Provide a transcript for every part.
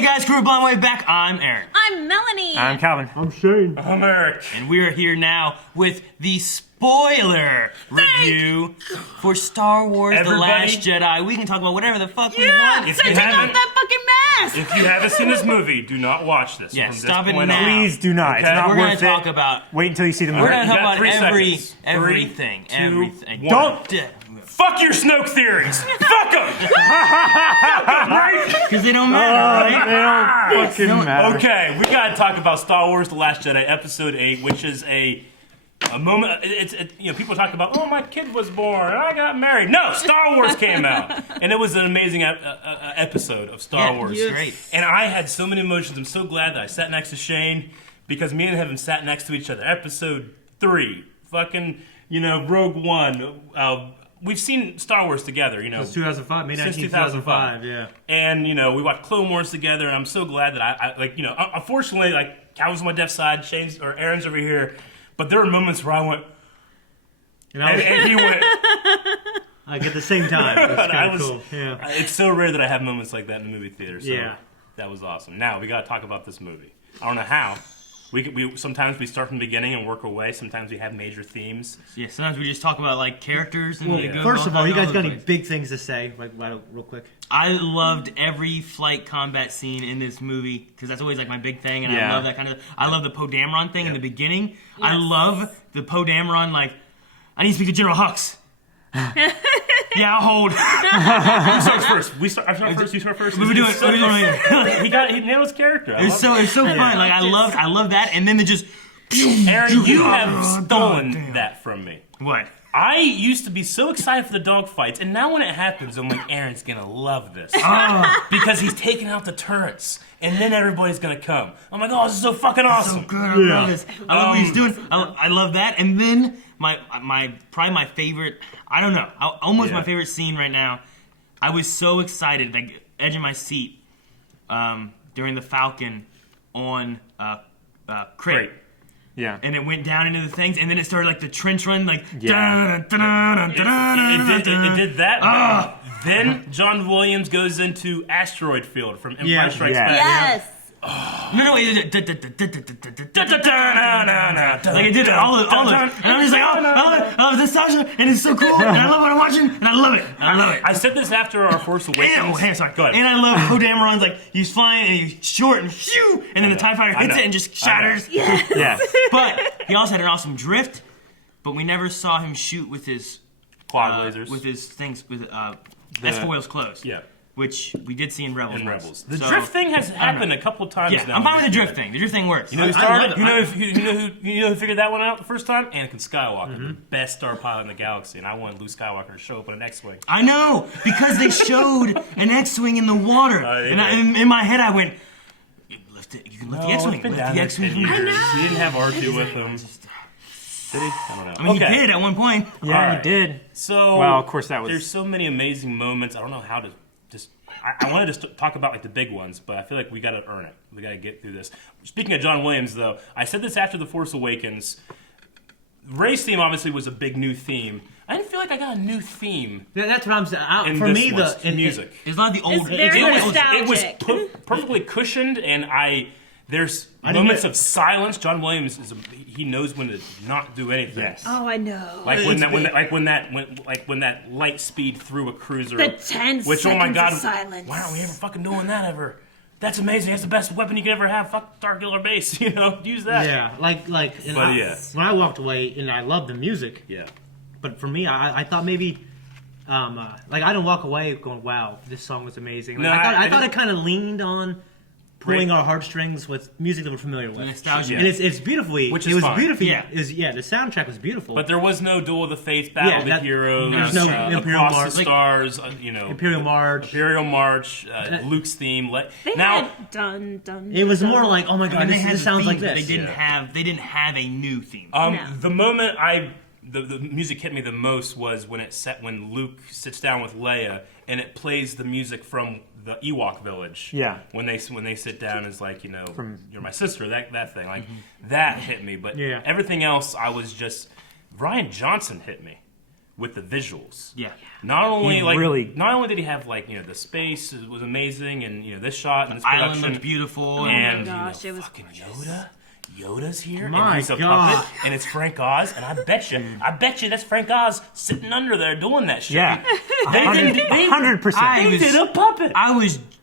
Hey guys, Crew Blind Way back. I'm Aaron. I'm Melanie. I'm Calvin. I'm Shane. I'm Eric. And we are here now with the spoiler review for Star Wars The Last Jedi. We can talk about whatever the fuck we want. So take off that fucking mask. If you haven't seen this movie, do not watch this. Yeah, from stop this it point now. on. Please do not. Okay. It's not We're going worth to talk it. about... Wait until you see the movie. We're going to talk got about 3 seconds. everything. 2, Everything. 1. Don't. Fuck your Snoke theories. Fuck them. Because they don't matter, right? They don't fucking matter. Okay, we gotta talk about Star Wars: The Last Jedi, Episode 8, which is a moment. People talk about, oh, my kid was born, and I got married. No, Star Wars came out, and it was an amazing episode of Star Wars. Yes. Great. And I had so many emotions. I'm so glad that I sat next to Shane because me and him sat next to each other. Episode 3, fucking, Rogue One. We've seen Star Wars together, Since 2005, May 19th, Since 2005, yeah. And, we watched Clone Wars together, and I'm so glad that unfortunately, Calvin's on my deaf side, Aaron's over here, but there were moments where I went, and he went. Like at the same time. It's kind of cool. Yeah. It's so rare that I have moments like that in the movie theater, so Yeah. that was awesome. Now, we got to talk about this movie. I don't know how. Sometimes we start from the beginning and work our way. Sometimes we have major themes. Yeah, sometimes we just talk about, characters. And First of all, you guys got any big things to say? Real quick. I loved every flight combat scene in this movie because that's always my big thing, and I love that kind of. I love the Poe Dameron thing in the beginning. Yes. I love the Poe Dameron. I need to speak to General Hux. Yeah, I'll hold. Who starts first? I start first. You start first. What are we doing? He nailed his character. It's so fun. I love that, and then they just. Aaron, you have stolen that from me. What? I used to be so excited for the dogfights, and now when it happens, I'm like, Aaron's gonna love this. Because he's taking out the turrets, and then everybody's gonna come. I'm like, oh, this is so fucking awesome. So good. I love this. I love what he's doing. I love that. And then probably my favorite, I don't know, almost my favorite scene right now. I was so excited, edge of my seat, during the Falcon on Crate. Yeah. And it went down into the things, and then it started the trench run, It did that. Then John Williams goes into Asteroid Field from Empire Strikes Back. Yes. No, it did it all the, and I'm just oh, this Sasha, and it's so cool, and I love what I'm watching, and I love it. I said this after our Force Awakens. Sorry. Go ahead. And I love Poe Dameron's he's flying and he's short and shoo, and then the TIE fighter hits it and just shatters. Yes. Yeah. But he also had an awesome drift, but we never saw him shoot with his quad lasers, with his things with S-foils closed. Yeah. Which we did see in Rebels. The drift thing has happened a couple of times now. I'm fine with the drift thing. The drift thing works. You know who started? You know who figured that one out the first time? Anakin Skywalker, the best star pilot in the galaxy, and I wanted Luke Skywalker to show up on an X-wing. I know, because they showed an X-wing in the water, and in my head I went, "You can lift the X-wing. Lift the X-wing." He didn't have R2 with him. Did he? I don't know. I mean, he did at one point. Yeah, he did. So, well, of course that was. There's so many amazing moments. I don't know how to just. I wanted to talk about the big ones, but I feel like we got to earn it. We got to get through this. Speaking of John Williams, though, I said this after The Force Awakens. Rey's theme obviously was a big new theme. I didn't feel like I got a new theme. That's what I'm saying. For me, the music. It's not the old. It's very nostalgic. It was perfectly cushioned, and there's moments of silence. John Williams he knows when to not do anything. Yes. Oh, I know. When that light speed through a cruiser. The 10 which, seconds oh my God, of silence. Why aren't we ever fucking doing that ever? That's amazing. That's the best weapon you can ever have. Fuck Starkiller Base. Use that. Yeah, when I walked away, and I loved the music. Yeah. But for me, I thought maybe, I didn't walk away going, "Wow, this song was amazing." I thought it kind of leaned on pulling our heartstrings with music that we're familiar with. Nostalgia. And it's beautifully, which is fun. Beautifully. Yeah. The soundtrack was beautiful. But there was no Duel of the Fates, Battle of the Heroes, there's no Imperial Across March, the Stars, Imperial March, Luke's theme. They had dun dun. It was more like, oh my God, this sounds like this. They didn't have a new theme. The moment the music hit me the most was when Luke sits down with Leia and it plays the music from the Ewok village. Yeah. When they sit down, it's you're my sister. That thing that hit me. But everything else, I was just Ryan Johnson hit me. with the visuals. Yeah. Not only He did he have the space was amazing, and this shot and this Island production looked beautiful. and gosh, it was fucking Yoda's here, My and he's a God. puppet, and it's Frank Oz, and I bet you that's Frank Oz sitting under there doing that shit. Yeah. They 100%. did a puppet.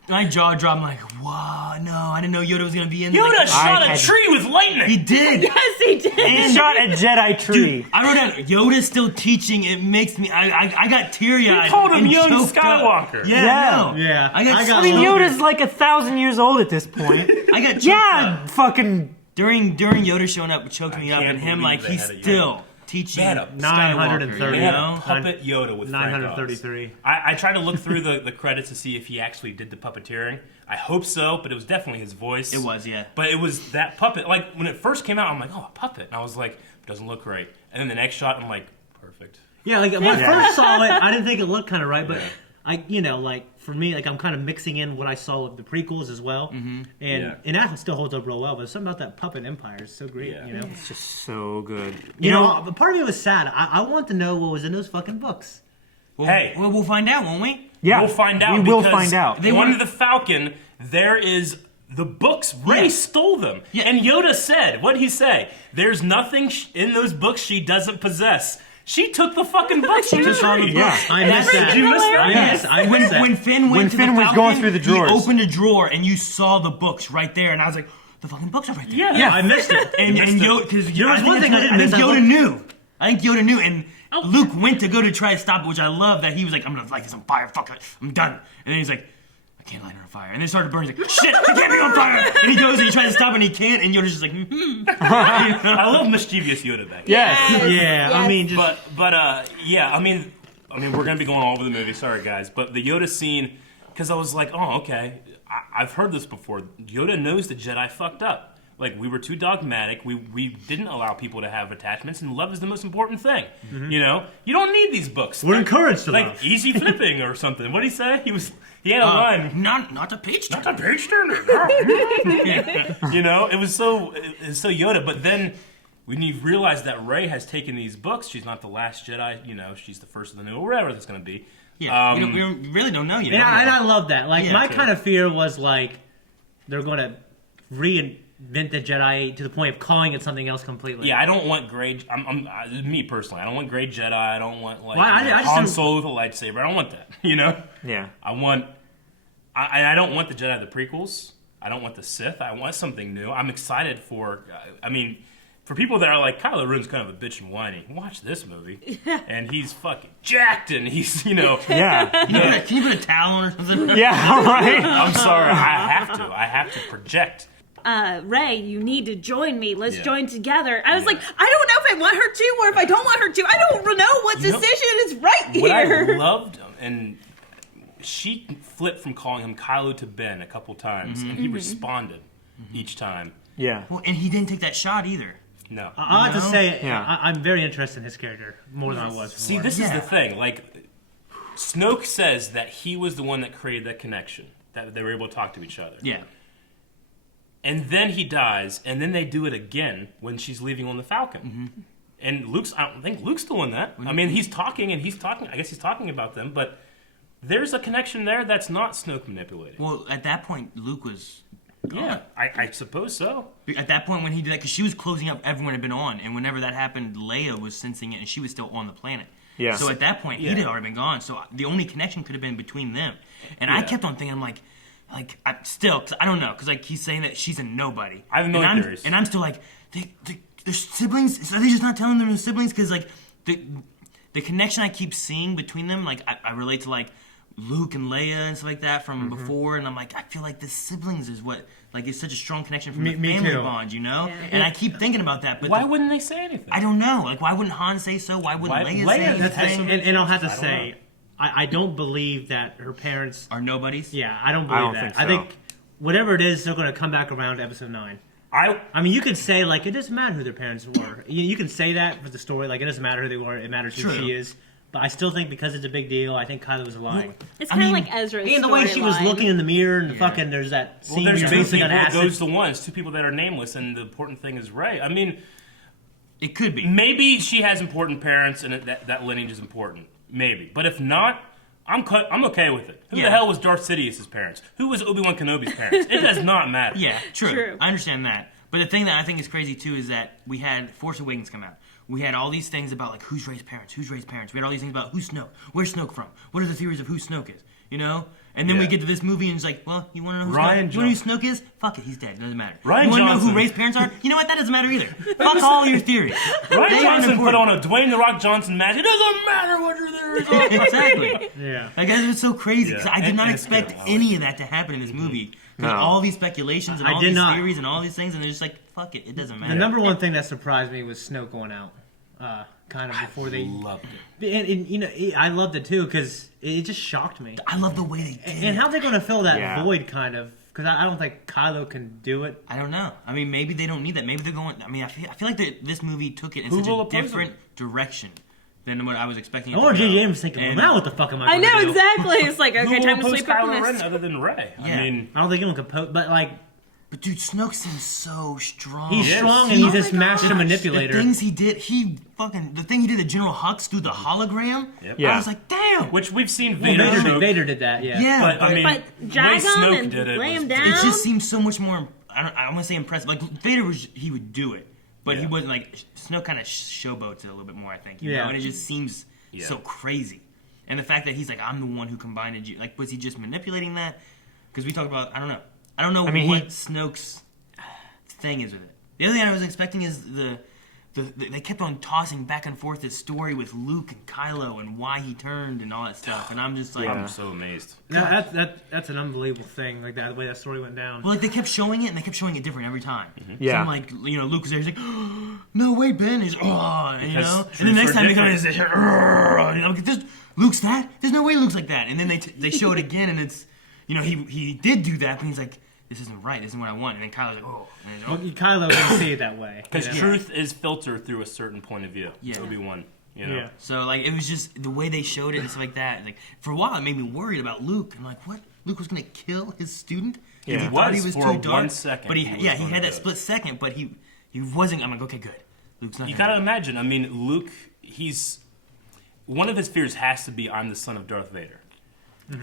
My jaw dropped. I'm like, wow, no, I didn't know Yoda was gonna be in there. Yoda Like, shot a had- tree with lightning. he did. Yes, he did. He shot a Jedi tree. Dude, I wrote down Yoda's still teaching. It makes me. I got teary eyed. You called him young Skywalker. Yeah, Yeah. I know. Yeah. I got I mean, so- Yoda's like 1,000 years old at this point. I got choked Yeah, up. fucking. During Yoda showing up, it choked me up, can't and him believe like they he's had a Yoda. still teaching They had a Skywalker. 930, They had You a know? puppet Yoda with Frank Oz. 933. I tried to look through the credits to see if he actually did the puppeteering. I hope so, but it was definitely his voice. It was, yeah. But it was that puppet. Like, when it first came out, I'm like, oh, a puppet. And I was like, it doesn't look right. And then the next shot, I'm like, perfect. Yeah, like when I first saw it, I didn't think it looked kind of right, but Yeah. for me, I'm kind of mixing in what I saw with the prequels as well, and that still holds up real well. But something about that puppet empire is so great, Yeah. you know. It's just so good. You know, but part of me was sad. I want to know what was in those fucking books. Well, we'll find out, won't we? Yeah. We'll find out. We will because find out. They One were- of the Falcon, there is the books. Rey Yeah. stole them. Yeah. And Yoda said, what'd he say? There's nothing in those books she doesn't possess. She took the fucking books from the tree. Yeah. I missed that. Did you miss that? Yes, I missed that. When Finn went to Finn the was Falcon, going through the drawers. he opened a drawer and you saw the books right there, and I was like, the fucking books are right there. Yeah. I missed it. And missed it. Yoda, because There was one thing I didn't miss, think I Yoda looked- knew. I think Yoda knew, and Luke went to go to try to stop it, which I love that he was like, I'm gonna light this on fire, fuck it, I'm done. And then he's like, I can't light it on fire. And then it started burning. He's like, shit, I can't be on fire. And he goes and he tries to stop it and he can't, and Yoda's just like, I love mischievous Yoda back. Yes. Yeah, I mean, just Yeah, I mean, we're gonna be going all over the movie. Sorry, guys, but the Yoda scene, because I was like, oh, okay, I've heard this before. Yoda knows the Jedi fucked up. Like, we were too dogmatic. We didn't allow people to have attachments, and love is the most important thing. You know, you don't need these books. we're encouraged to like love. easy flipping or something. What did he say? He had a line. not the page turn. The page turner. You know, it was so Yoda. But then when you realize that Rey has taken these books, she's not the last Jedi. You know, she's the first of the new, or whatever that's going to be. Yeah, we really don't know yet. And I love that. Like, Yeah, my too. kind of fear was like they're going to reinvent the Jedi to the point of calling it something else completely. Yeah, I don't want gray. Me personally, I don't want gray Jedi. I don't want like Well, I just Han don't- Solo with a lightsaber. I don't want that. You know. Yeah. I don't want the Jedi the prequels. I don't want the Sith. I want something new. I'm excited for. For people that are like, Kylo Ren's kind of a bitch and whiny, watch this movie, and he's fucking jacked, and he's Yeah. Can you put a towel on or something? Yeah, right? I'm sorry, I have to project. Ray, you need to join me. Let's Yeah. join together. I was like, I don't know if I want her to or if I don't want her to. I don't know what You know, decision is right What I here. loved, and she flipped from calling him Kylo to Ben a couple times, and he responded each time. Yeah. Well, and he didn't take that shot either. No. I have to say, Yeah. I'm very interested in his character more than I was before. See, this is Yeah. the thing. Like, Snoke says that he was the one that created that connection, that they were able to talk to each other. Yeah. And then he dies, and then they do it again when she's leaving on the Falcon. And I don't think Luke's doing that. I mean, he's talking. I guess he's talking about them, but there's a connection there that's not Snoke manipulating. Well, at that point, Luke was. Yeah, I suppose so. At that point, when he did that, because she was closing up, everyone had been on, and whenever that happened, Leia was sensing it, and she was still on the planet. Yeah. So at that point, Yeah. he'd already been gone. So the only connection could have been between them. And I Yeah. kept on thinking, I'm like, because I don't know, because like he's saying that she's a nobody. I have no and theories. And I'm still like, they're siblings. Are they just not telling them they're siblings? Because like the connection I keep seeing between them, like I relate to like Luke and Leia and stuff like that from before, and I'm like, I feel like the siblings is what like is such a strong connection from the Me family too. bond, you know? Yeah. And I keep thinking about that, but Why wouldn't they say anything? I don't know. Like, why wouldn't Han say so? Why wouldn't Why- Leia Leia- say that's- anything? and I'll have to I don't say, know. I don't believe that her parents. Are nobodies? Yeah, I don't believe don't that. think I so. think whatever it is, they're going to come back around to episode 9. I mean, you could say like it doesn't matter who their parents were. You can say that for the story, like it doesn't matter who they were. It matters who True. she is. But I still think because it's a big deal, I think Kylo was lying. It's I kind of mean, like Ezra's And the way she was storyline. looking in the mirror and Yeah. fucking, there's that Well, scene where there's you're two basically people. on acid. Those the ones. Two people that are nameless, and the important thing is Rey. I mean, It could be. Maybe she has important parents and that lineage is important. Maybe. But if not, I'm okay with it. Who the hell was Darth Sidious's parents? Who was Obi-Wan Kenobi's parents? It does not matter. Yeah, true. I understand that. But the thing that I think is crazy, too, is that we had Force Awakens come out. We had all these things about, like, who's Rey's parents? We had all these things about who's Snoke? Where's Snoke from? What are the theories of who Snoke is? You know? And then we get to this movie and it's like, well, you want to know who Snoke is? Fuck it, he's dead. Doesn't matter. You want to know who Rey's parents are? You know what? That doesn't matter either. Fuck all your theories. Ryan Johnson put on a Dwayne The Rock Johnson mask. It doesn't matter what your theories are. Exactly. Yeah. Like, that was so crazy. Because I did not expect any of that to happen in this movie. Because all these speculations and all these theories and all these things, and they're just like, fuck it, it doesn't matter. The number one thing that surprised me was Snoke going out. Kind of before they loved it, and you know I loved it too because it just shocked me. I love the way they did. And how they going to fill that void, kind of? Because I don't think Kylo can do it. I don't know. I mean, maybe they don't need that. Maybe they're going. I mean, I feel like this movie took it in such a different direction than what I was expecting. Or J.J. Abrams thinking, well, now what the fuck am I? I know do? exactly. It's like, okay, time to sleep up on Kylo this. Ren other than Rey. Yeah. I mean, I don't think anyone can but like. But dude, Snoke seems so strong. He's strong and he's this master manipulator. The things he did, the thing he did to General Hux through the hologram. Yep. I was like, damn. Which we've seen Vader. Vader did that, yeah. Yeah, but I mean, but drag him and lay him down. It just seems so much more. I want to say impressive. Like Vader he would do it, but he wasn't like Snoke. Kind of showboats it a little bit more. I think, you know, and it just seems so crazy. And the fact that he's like, I'm the one who combined you. Like, was he just manipulating that? Because we talked about, I don't know. I don't know what Snoke's thing is with it. The other thing I was expecting is they kept on tossing back and forth this story with Luke and Kylo and why he turned and all that stuff, and I'm just like, I'm so amazed. That's an unbelievable thing, like that the way that story went down. Well, like they kept showing it and they kept showing it different every time. Yeah. So I'm like, you know, Luke was there, he's like, oh, no way, Ben. He's and, you know, Because and the next truths time are they come in, he's like, and I'm like, Luke's that? There's no way Luke's like that. And then they show it again, and it's, you know, he did do that, but he's like, this isn't right. This isn't what I want. And then Kylo's like, oh. Well, Kylo can see it that way. Because truth is filtered through a certain point of view. Yeah. Obi-Wan, you know. Yeah. So, like, it was just the way they showed it and stuff like that. Like, for a while, it made me worried about Luke. I'm like, what? Luke was going to kill his student? Yeah. He thought he was For too dark. 1 second. But he had that split second, but he wasn't. I'm like, okay, good. Luke's not. You gotta imagine. I mean, Luke. He's one of his fears has to be, I'm the son of Darth Vader.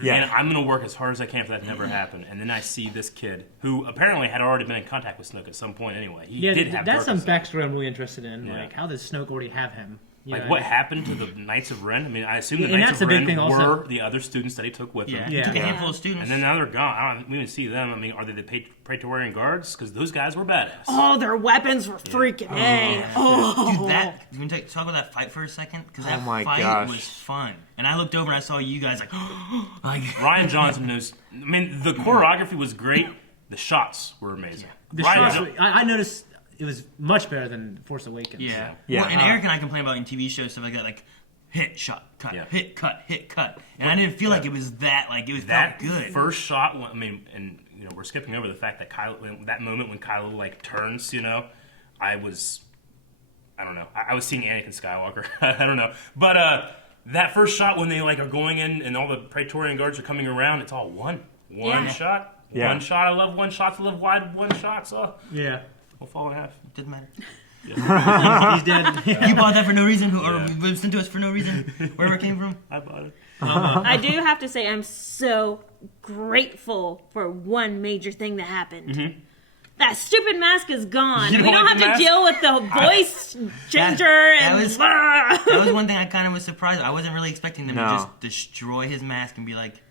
Yeah. And I'm going to work as hard as I can for that to never happen. And then I see this kid, who apparently had already been in contact with Snoke at some point anyway. He did have that's some dark backstory I'm really interested in. Yeah. Like, how does Snoke already have him? Like, what happened to the Knights of Ren? I mean, I assume the And Knights that's of a big Ren thing also. were the other students that he took with him. He took a Yeah. handful of students. And then now they're gone. We didn't see them. I mean, are they the Praetorian Guards? Because those guys were badass. Oh, their weapons were freaking A. Oh. Dude, can we talk about that fight for a second? Because that my fight gosh. was fun. And I looked over and I saw you guys like Ryan Johnson knows. I mean, the choreography was great. The shots were amazing. The Ryan shots, I noticed it was much better than Force Awakens. Yeah. Yeah. Well, and Eric and I complain about in TV shows stuff like that, like hit, shot, cut, hit, cut, hit, cut. And I didn't feel like it was that, like it was that felt good. first shot. I mean, and you know, we're skipping over the fact that Kylo, that moment when Kylo like turns, you know, I was seeing Anakin Skywalker. I don't know, but that first shot when they like are going in and all the Praetorian Guards are coming around, it's all one shot. Yeah. One shot. I love one shot to live wide. One shot. So Yeah. we'll fall in half. Didn't matter. He's dead. You bought that for no reason, or was sent to us for no reason, wherever it came from. I bought it. I do have to say I'm so grateful for one major thing that happened. Mm-hmm. That stupid mask is gone. You We don't don't like have the to mask? deal with the voice changer that and was- That was one thing I kind of was surprised. I wasn't really expecting them to No. just destroy his mask and be like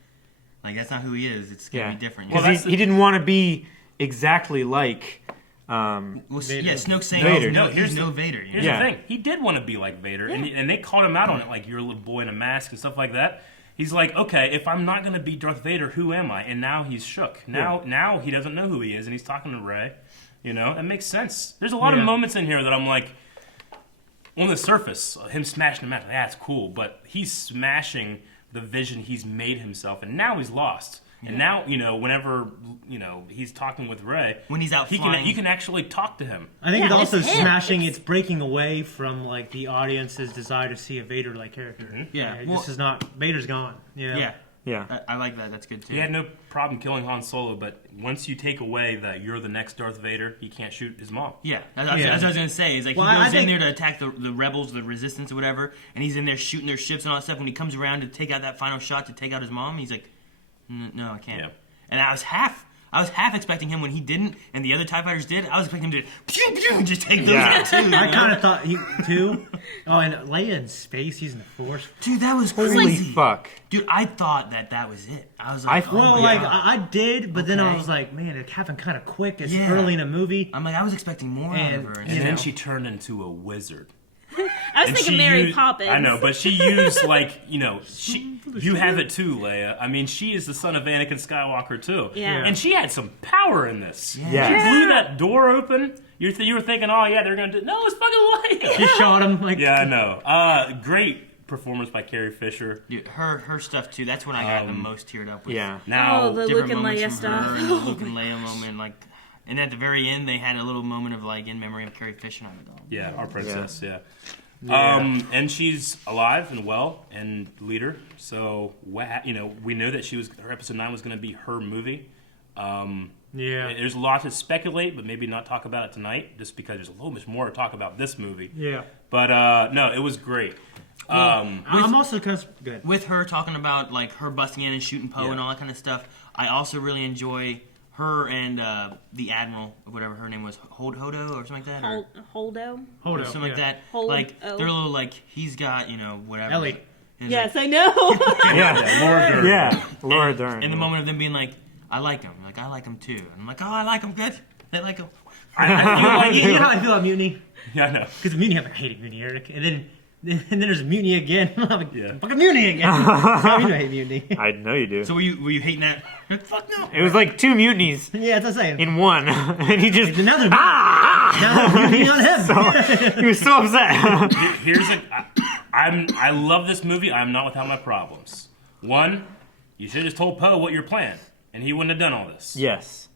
that's not who he is. It's gonna be different. You Well, know? Because he didn't want to be exactly like. Snoke's saying, Vader. no, Here's he's the- no Vader. You know? Here's Yeah. the thing. He did want to be like Vader, and they called him out on it, like, you're a little boy in a mask and stuff like that. He's like, okay, if I'm not going to be Darth Vader, who am I? And now he's shook. Now he doesn't know who he is, and he's talking to Rey. You know, that makes sense. There's a lot of moments in here that I'm like, on the surface, him smashing the mask, that's cool, but he's smashing the vision he's made himself, and now he's lost. And now, you know, whenever, you know, he's talking with Rey, When he's out flying. you can actually talk to him. I think it's also it's him. smashing. It's breaking away from like the audience's desire to see a Vader-like character. Yeah. This is not Vader's gone. You know? Yeah. Yeah. I like that. That's good too. He had no problem killing Han Solo, but once you take away that you're the next Darth Vader, he can't shoot his mom. Yeah, that's what I was gonna say. Is like Well, he I goes in think- there to attack the rebels, the resistance, or whatever, and he's in there shooting their ships and all that stuff. When he comes around to take out that final shot to take out his mom, he's like, "No, I can't." Yeah. And I was half expecting him when he didn't, and the other TIE fighters did. I was expecting him to pew pew just take those out too. I kind of thought he too. Oh, and Leia in space using the Force. Dude, that was Holy crazy. fuck. Dude, I thought that was it. I was like, Well, oh, like yeah. I did, but then I Okay. was like, man, it happened kind of quick. It's Yeah. early in a movie. I'm like, I was expecting more out And- of her. And You then know. she turned into a wizard. I was And thinking she Mary used- Poppins. I know, but she used you have it too, Leia. I mean, she is the son of Anakin Skywalker too. Yeah. And she had some power in this. Yeah. She blew that door open. You were thinking, oh yeah, they're gonna do. No, it's fucking Leia. She shot him like. Yeah, I know. Great performance by Carrie Fisher. Dude, her stuff too. That's when I got the most teared up with. Yeah. Now, Oh, the different Luke and moments Leia from stuff. her and the Luke and Leia moment, like, and at the very end they had a little moment of like in memory of Carrie Fisher. And I'm like, oh, yeah, our princess. Yeah. Yeah. And she's alive and well and leader. So we know that her episode 9 was going to be her movie. Yeah. There's a lot to speculate, but maybe not talk about it tonight, just because there's a little bit more to talk about this movie. Yeah. But no, it was great. I'm also kind of good. with her talking about like her busting in and shooting Poe Yeah. and all that kind of stuff. I also really enjoy her and the Admiral, or whatever her name was, Hodo or something like that, or Holdo. Hold something like that. Hold- Like oh. they're a little like he's got whatever. Ellie. And it's Yes, like- I know. Yeah. Laura Dern. Yeah. Laura Dern. in the moment of them being like, I like him, like I like him too. And I'm like, oh, I like him good. They like him. I feel like You know how I feel about Mutiny? yeah, I know. Because Mutiny, I hated Mutiny, Eric. And then there's Mutiny again. I'm like, Yeah. fucking Mutiny again. I mean, I hate Mutiny. I know you do. So were you hating that? Fuck no. It was like 2 mutinies Yeah, that's what I'm saying. in one. And he just... Now there's now there's Mutiny on him. He was so upset. I love this movie. I'm not without my problems. One, you should have just told Poe what your plan, and he wouldn't have done all this. Yes.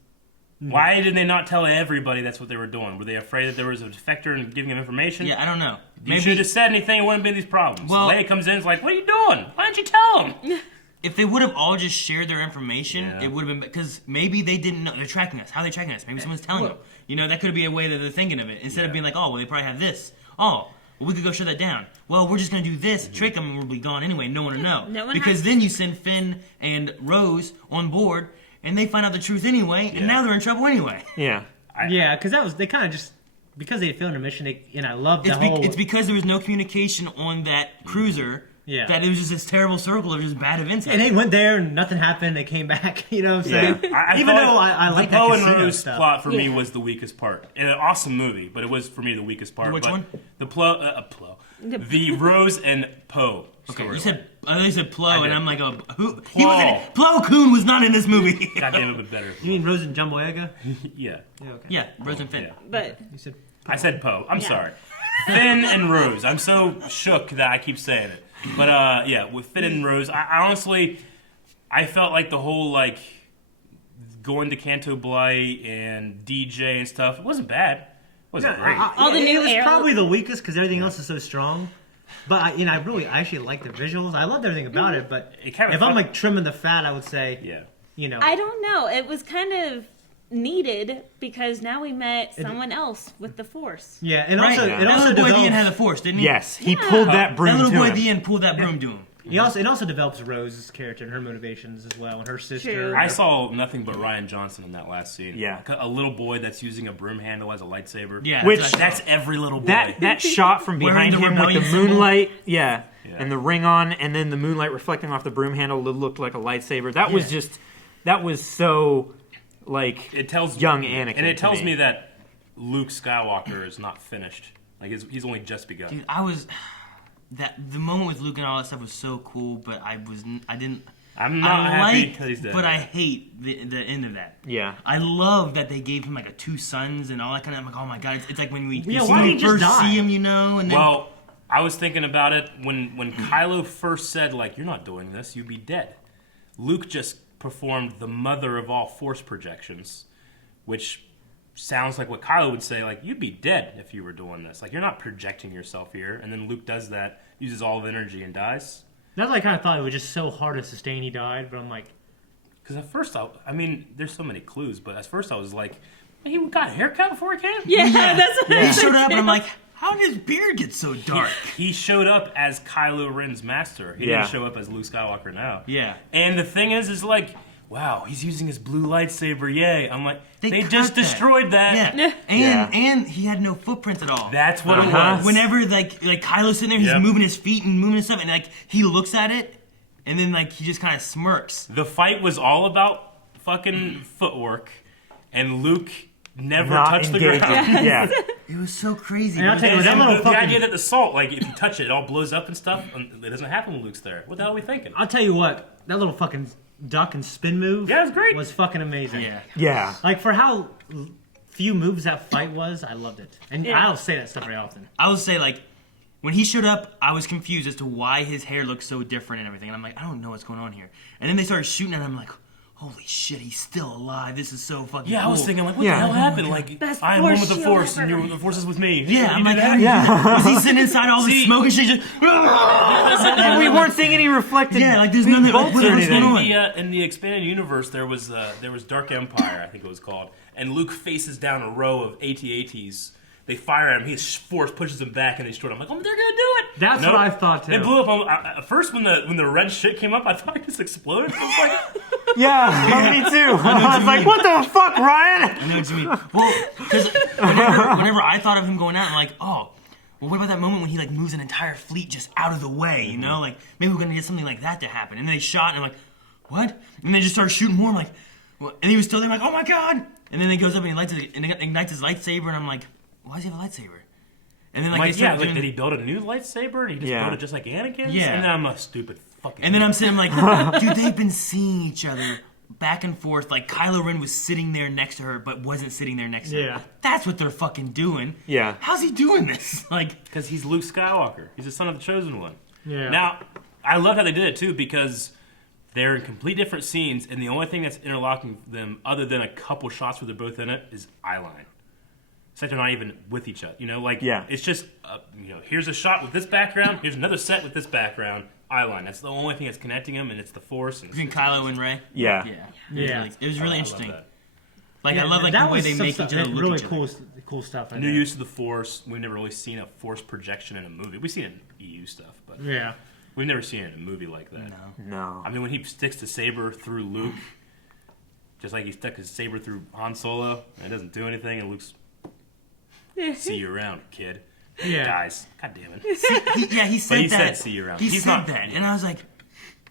Why did they not tell everybody that's what they were doing? Were they afraid that there was a defector and giving them information? Yeah, I don't know. You should have just said anything. It wouldn't have been these problems. Well- Leia comes in and is like, what are you doing? Why didn't you tell him? If they would have all just shared their information, Yeah. it would have been because maybe they didn't know they're tracking us. How are they tracking us? Maybe someone's telling them. That could be a way that they're thinking of it. Instead of being like, oh, well, they probably have this. Oh, well, we could go shut that down. Well, we're just gonna do this, trick them, and we'll be gone anyway. No one will know. No one because has- then you send Finn and Rose on board, and they find out the truth anyway, and now they're in trouble anyway. Yeah. Yeah, because they kind of just, because they failed a mission, and I love the It's, whole... it's because there was no communication on that cruiser. Yeah. That it was just this terrible circle of just bad events. and they went there and nothing happened. They came back. You know what I'm saying? I Even thought though I like the that Poe and casino Rose stuff. plot for me Yeah. was the weakest part. An awesome movie, but it was for me the weakest part. Which But one? The Rose and Poe. Okay, storyline. you said I thought you said Plo, did. and I'm like, who? He was in it. Plo Koon was not in this movie. God damn it, but better. You mean Rose and Jumbo Egga? Yeah. Yeah, okay. Yeah, Rose and Finn. Yeah. But You said... I said Poe. I'm Yeah. sorry. Finn and Rose. I'm so shook that I keep saying it. But yeah, with Finn and Rose, I honestly, I felt like the whole going to Canto Blight and DJ and stuff. It wasn't bad. It wasn't great. All the it new was air- probably the weakest because everything else is so strong. But I actually like the visuals. I loved everything about it. But It kinda if I'm fuck- like trimming the fat, I would say, Yeah. I don't know. It was kind of needed because now we met someone else with the Force. yeah. And Right. also, That it also little boy at the end had develops. the Force, didn't he? Yes. He Yeah. pulled that broom That little to boy him. at the end pulled that broom to him. It also develops Rose's character and her motivations as well, and her sister. True. I saw nothing but Ryan Johnson in that last scene. Yeah. A little boy that's using a broom handle as a lightsaber. Yeah, Which- that's- That's every little boy. That shot from Wearing behind the him with the rebellion symbol. moonlight, and the ring on, and then the moonlight reflecting off the broom handle looked like a lightsaber. That was so like it tells young Anakin, and it to tells me. me that Luke Skywalker is not finished. Like he's only just begun. Dude, the moment with Luke and all that stuff was so cool, but I didn't. I'm not I happy like, because he's dead. but I hate the end of that. Yeah. I love that they gave him like a 2 sons and all that kind of. I'm like, oh my god, it's like when we Yeah, when why we didn't he just first die? see him, and then Well, I was thinking about it when Kylo first said, like, you're not doing this, you'd be dead. Luke just performed the mother of all Force projections, which sounds like what Kylo would say, like, you'd be dead if you were doing this. Like, you're not projecting yourself here. And then Luke does that, uses all of energy and dies. That's why I kind of thought it was just so hard to sustain he died, but I'm like... Because at first, I mean, there's so many clues, but at first I was like, he got a haircut before he came? Yeah, that's what He showed up and I'm like, how did his beard get so dark? He showed up as Kylo Ren's master. He didn't show up as Luke Skywalker now. Yeah. And the thing is like, wow, he's using his blue lightsaber, yay. I'm like, they cut just that. destroyed that. Yeah. And he had no footprints at all. That's what it was. Whenever like Kylo's sitting there, he's moving his feet and moving his stuff, and like he looks at it, and then like he just kind of smirks. The fight was all about fucking footwork, and Luke never Not touched the engaging. ground. Yeah. It was so crazy. And I'll tell you, And that little the fucking... idea that the salt, like if you touch it, it all blows up and stuff, and it doesn't happen when Luke's there. What the hell are we thinking? I'll tell you what, that little fucking duck and spin move Yeah, it was great. was fucking amazing. Yeah. Yeah. Like, for how few moves that fight was, I loved it. And I don't say that stuff very often. I would say like when he showed up, I was confused as to why his hair looked so different and everything. And I'm like, I don't know what's going on here. And then they started shooting at him. I'm like, holy shit, he's still alive. This is so fucking Yeah, cool. I was thinking, like, what Yeah. the hell happened? Like, Best I am one force with the shield Force, ever. and the Force is with me. Yeah, I'm You like, did how that? do you do that? Was he sitting inside all the See- smoke and shit? Just, And we weren't seeing any reflected Yeah, like, there's nothing- bolts what or else anything. going on? In the expanded universe, there was Dark Empire, I think it was called, and Luke faces down a row of AT-ATs. They fire at him. His force pushes him back, and they destroy him. I'm like, oh, they're gonna do it. That's what I thought, too. They blew up. At first, when the red shit came up, I thought it just exploded. I was like, Yeah, me too. I was like, what the fuck, Ryan? I know what you mean. Well, because whenever I thought of him going out, I'm like, oh, well, what about that moment when he like moves an entire fleet just out of the way? You know, like maybe we're gonna get something like that to happen. And then they shot, and I'm like, what? And they just started shooting more. I'm like, what? And he was still there. I'm like, oh my god! And then he goes up and he ignites his lightsaber, and I'm like, why does he have a lightsaber? And then I'm like, like, they yeah, started like, doing- did he build a new lightsaber? Did he just Yeah. build it just like Anakin's? Yeah. And then I'm a stupid fucking. And then I'm sitting like, dude, they've been seeing each other back and forth. Like Kylo Ren was sitting there next to her, but wasn't sitting there next to Yeah. her. That's what they're fucking doing. Yeah. How's he doing this? Like, because he's Luke Skywalker. He's the son of the Chosen One. Yeah. Now, I love how they did it too because they're in complete different scenes, and the only thing that's interlocking them, other than a couple shots where they're both in it, is eye line. It's like they're not even with each other. You know, like it's just here's a shot with this background, here's another set with this background, eye line. That's the only thing that's connecting them, and it's the Force. And between Kylo and Rey. Yeah. Yeah. It was really I interesting. love that. Like, Yeah, I love like that the way was they some make stuff- each other look really at each other. cool stuff. I New know. use of the Force. We've never really seen a Force projection in a movie. We've seen it in EU stuff, but Yeah. we've never seen it in a movie like that. No. I mean, when he sticks the saber through Luke, just like he stuck his saber through Han Solo, and it doesn't do anything, and Luke's, see you around, kid. Yeah. Guys, god damn it. He said he that. said, "See you around." He He's said not- that, and I was like,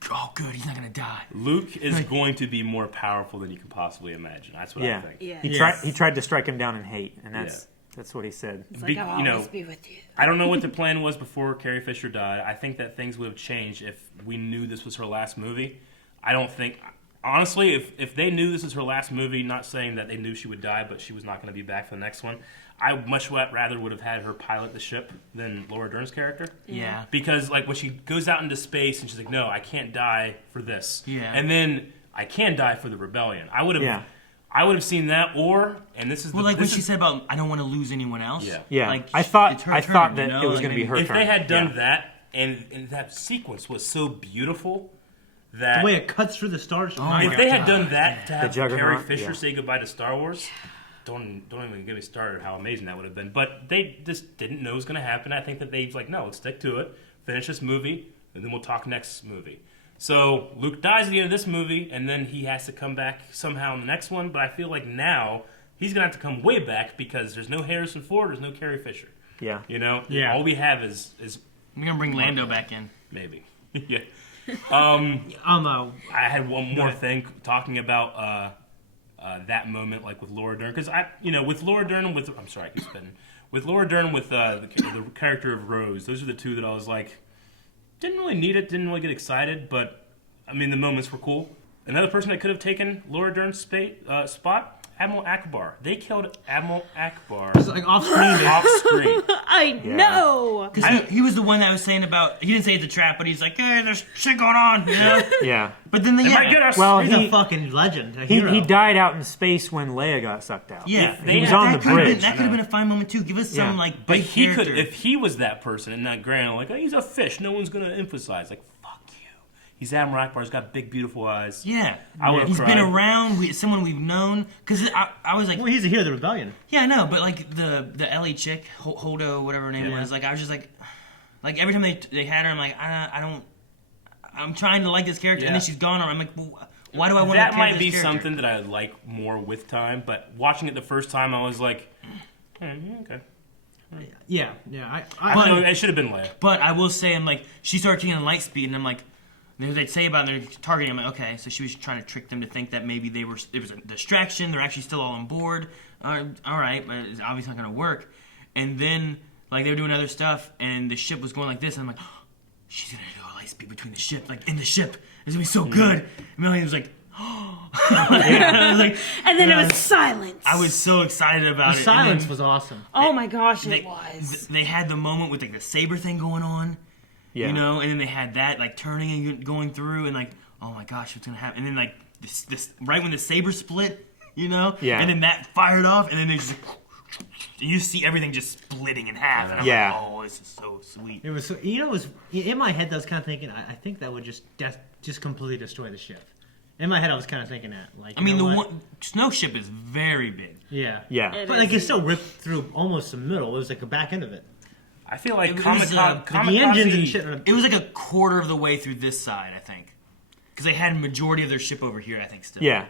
oh, good, he's not gonna die. Luke is going to be more powerful than you can possibly imagine. That's what I Yeah. think. Yeah. He tried to strike him down in hate, and that's what he said. It's like, I'll you know, always be with you. I don't know what the plan was before Carrie Fisher died. I think that things would have changed if we knew this was her last movie. I don't think, honestly, if they knew this was her last movie, not saying that they knew she would die, but she was not going to be back for the next one, I much rather would have had her pilot the ship than Laura Dern's character. Yeah. Because, like, when she goes out into space and she's like, no, I can't die for this. Yeah. And then I can die for the rebellion. I would have seen that, and this is Well, like when this she is- said about I don't want to lose anyone else. Yeah. Yeah, Like, I thought it's her I turn, thought you that know? it was Like, going to be her if turn. they had done Yeah. that, and that sequence was so beautiful that The way it cuts through the stars. my if God. they had done that to have Carrie Juggernaut, Fisher yeah. say goodbye to Star Wars, don't even get me started how amazing that would have been. But they just didn't know it was going to happen. I think that they was like, no, let's stick to it, finish this movie, and then we'll talk next movie. So Luke dies at the end of this movie, and then he has to come back somehow in the next one. But I feel like now he's going to have to come way back because there's no Harrison Ford, there's no Carrie Fisher. Yeah. You know, Yeah. all we have is We're gonna bring Lando back in. maybe. Yeah. I I had one more thing talking about that moment, like with Laura Dern, because with Laura Dern, I'm sorry, I keep spinning. With Laura Dern, with the character of Rose, those are the two that I was like, didn't really need it, didn't really get excited, but I mean the moments were cool. Another person that could have taken Laura Dern's spot, Admiral Akbar. They killed Admiral Akbar It's like off screen. off screen. I know. Because he was the one that was saying about, he didn't say it's a trap, but he's like, hey, there's shit going on, you know? Yeah. But then They might get us. Well, He's he a fucking legend. A hero. he died out in space when Leia got sucked out. Yeah, He was on that the could've bridge. Been, that could have been a fine moment too. Give us some Yeah. like But big he character. could, if he was that person and not Grant, like, oh, he's a fish, no one's gonna emphasize. Like, fuck you. He's Admiral Akbar. He's got big, beautiful eyes. Yeah. I would have He's cried. been around, someone we've known. Because I was like, Well, he's a hero of the rebellion. yeah, I know, but like the Ellie chick, Holdo, whatever her name was, like I was just like every time they had her, I'm like, I'm trying to like this character, and then she's gone, and I'm like, well, why do I want to? That might be something that I like more with time, but watching it the first time, I was like, okay. Yeah. I don't know, it should have been Leia. But I will say, I'm like, she started taking light speed, and I'm like, they'd say about it, they're targeting. I'm like, okay, so she was trying to trick them to think that maybe it was a distraction. They're actually still all on board. All right, but it's obviously not going to work. And then, like, they were doing other stuff, and the ship was going like this, and I'm like, oh, she's going to do a light speed between the ship, like in the ship. It's going to be so good. And Melanie was like, oh. I was like, And then it was silence. I was so excited about The it. silence was awesome. Oh my gosh, They, it was. they had the moment with like the saber thing going on. Yeah. You know, and then they had that like turning and going through, and like, oh my gosh, what's gonna happen? And then like this right when the saber split, you know, Yeah. and then that fired off, and then they just you see everything just splitting in half. And I'm Yeah. like, oh, this is so sweet. It was, so, it was in my head. I was kind of thinking, I think that would just completely destroy the ship. In my head, I was kind of thinking that. Like, I mean, you the know what? one Snoke ship is very big. Yeah. Yeah. But like, it still ripped through almost the middle. It was like the back end of it. I feel like It was, Kamikaze... The engines and shit. It was like a quarter of the way through this side, I think, because they had a majority of their ship over here. I think still. Yeah.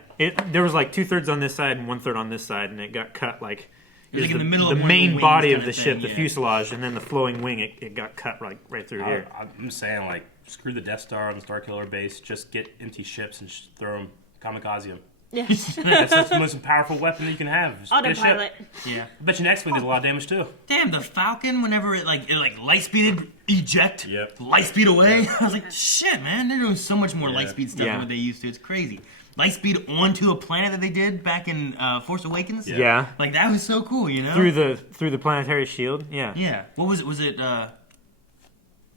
There was like 2/3 on this side and 1/3 on this side, and it got cut like. It was like in the the middle the of one of the main wings body kind of the of ship, thing, the yeah. fuselage, and then the flowing wing. It got cut right through here. I'm saying, like, screw the Death Star on the Starkiller base. Just get empty ships and throw them, kamikaze them. Yeah. That's the most powerful weapon that you can have. Just get a ship. Autopilot. Yeah. I bet you next wing did a lot of damage, too. Damn, the Falcon, whenever it light speeded, eject, Yep. light speed away. I was like, shit, man, they're doing so much more light Yeah. speed stuff Yeah. than what they used to. It's crazy. Light speed onto a planet that they did back in Force Awakens. Yeah. Like that was so cool, you know. Through the planetary shield. Yeah. Yeah. What was it? Was it?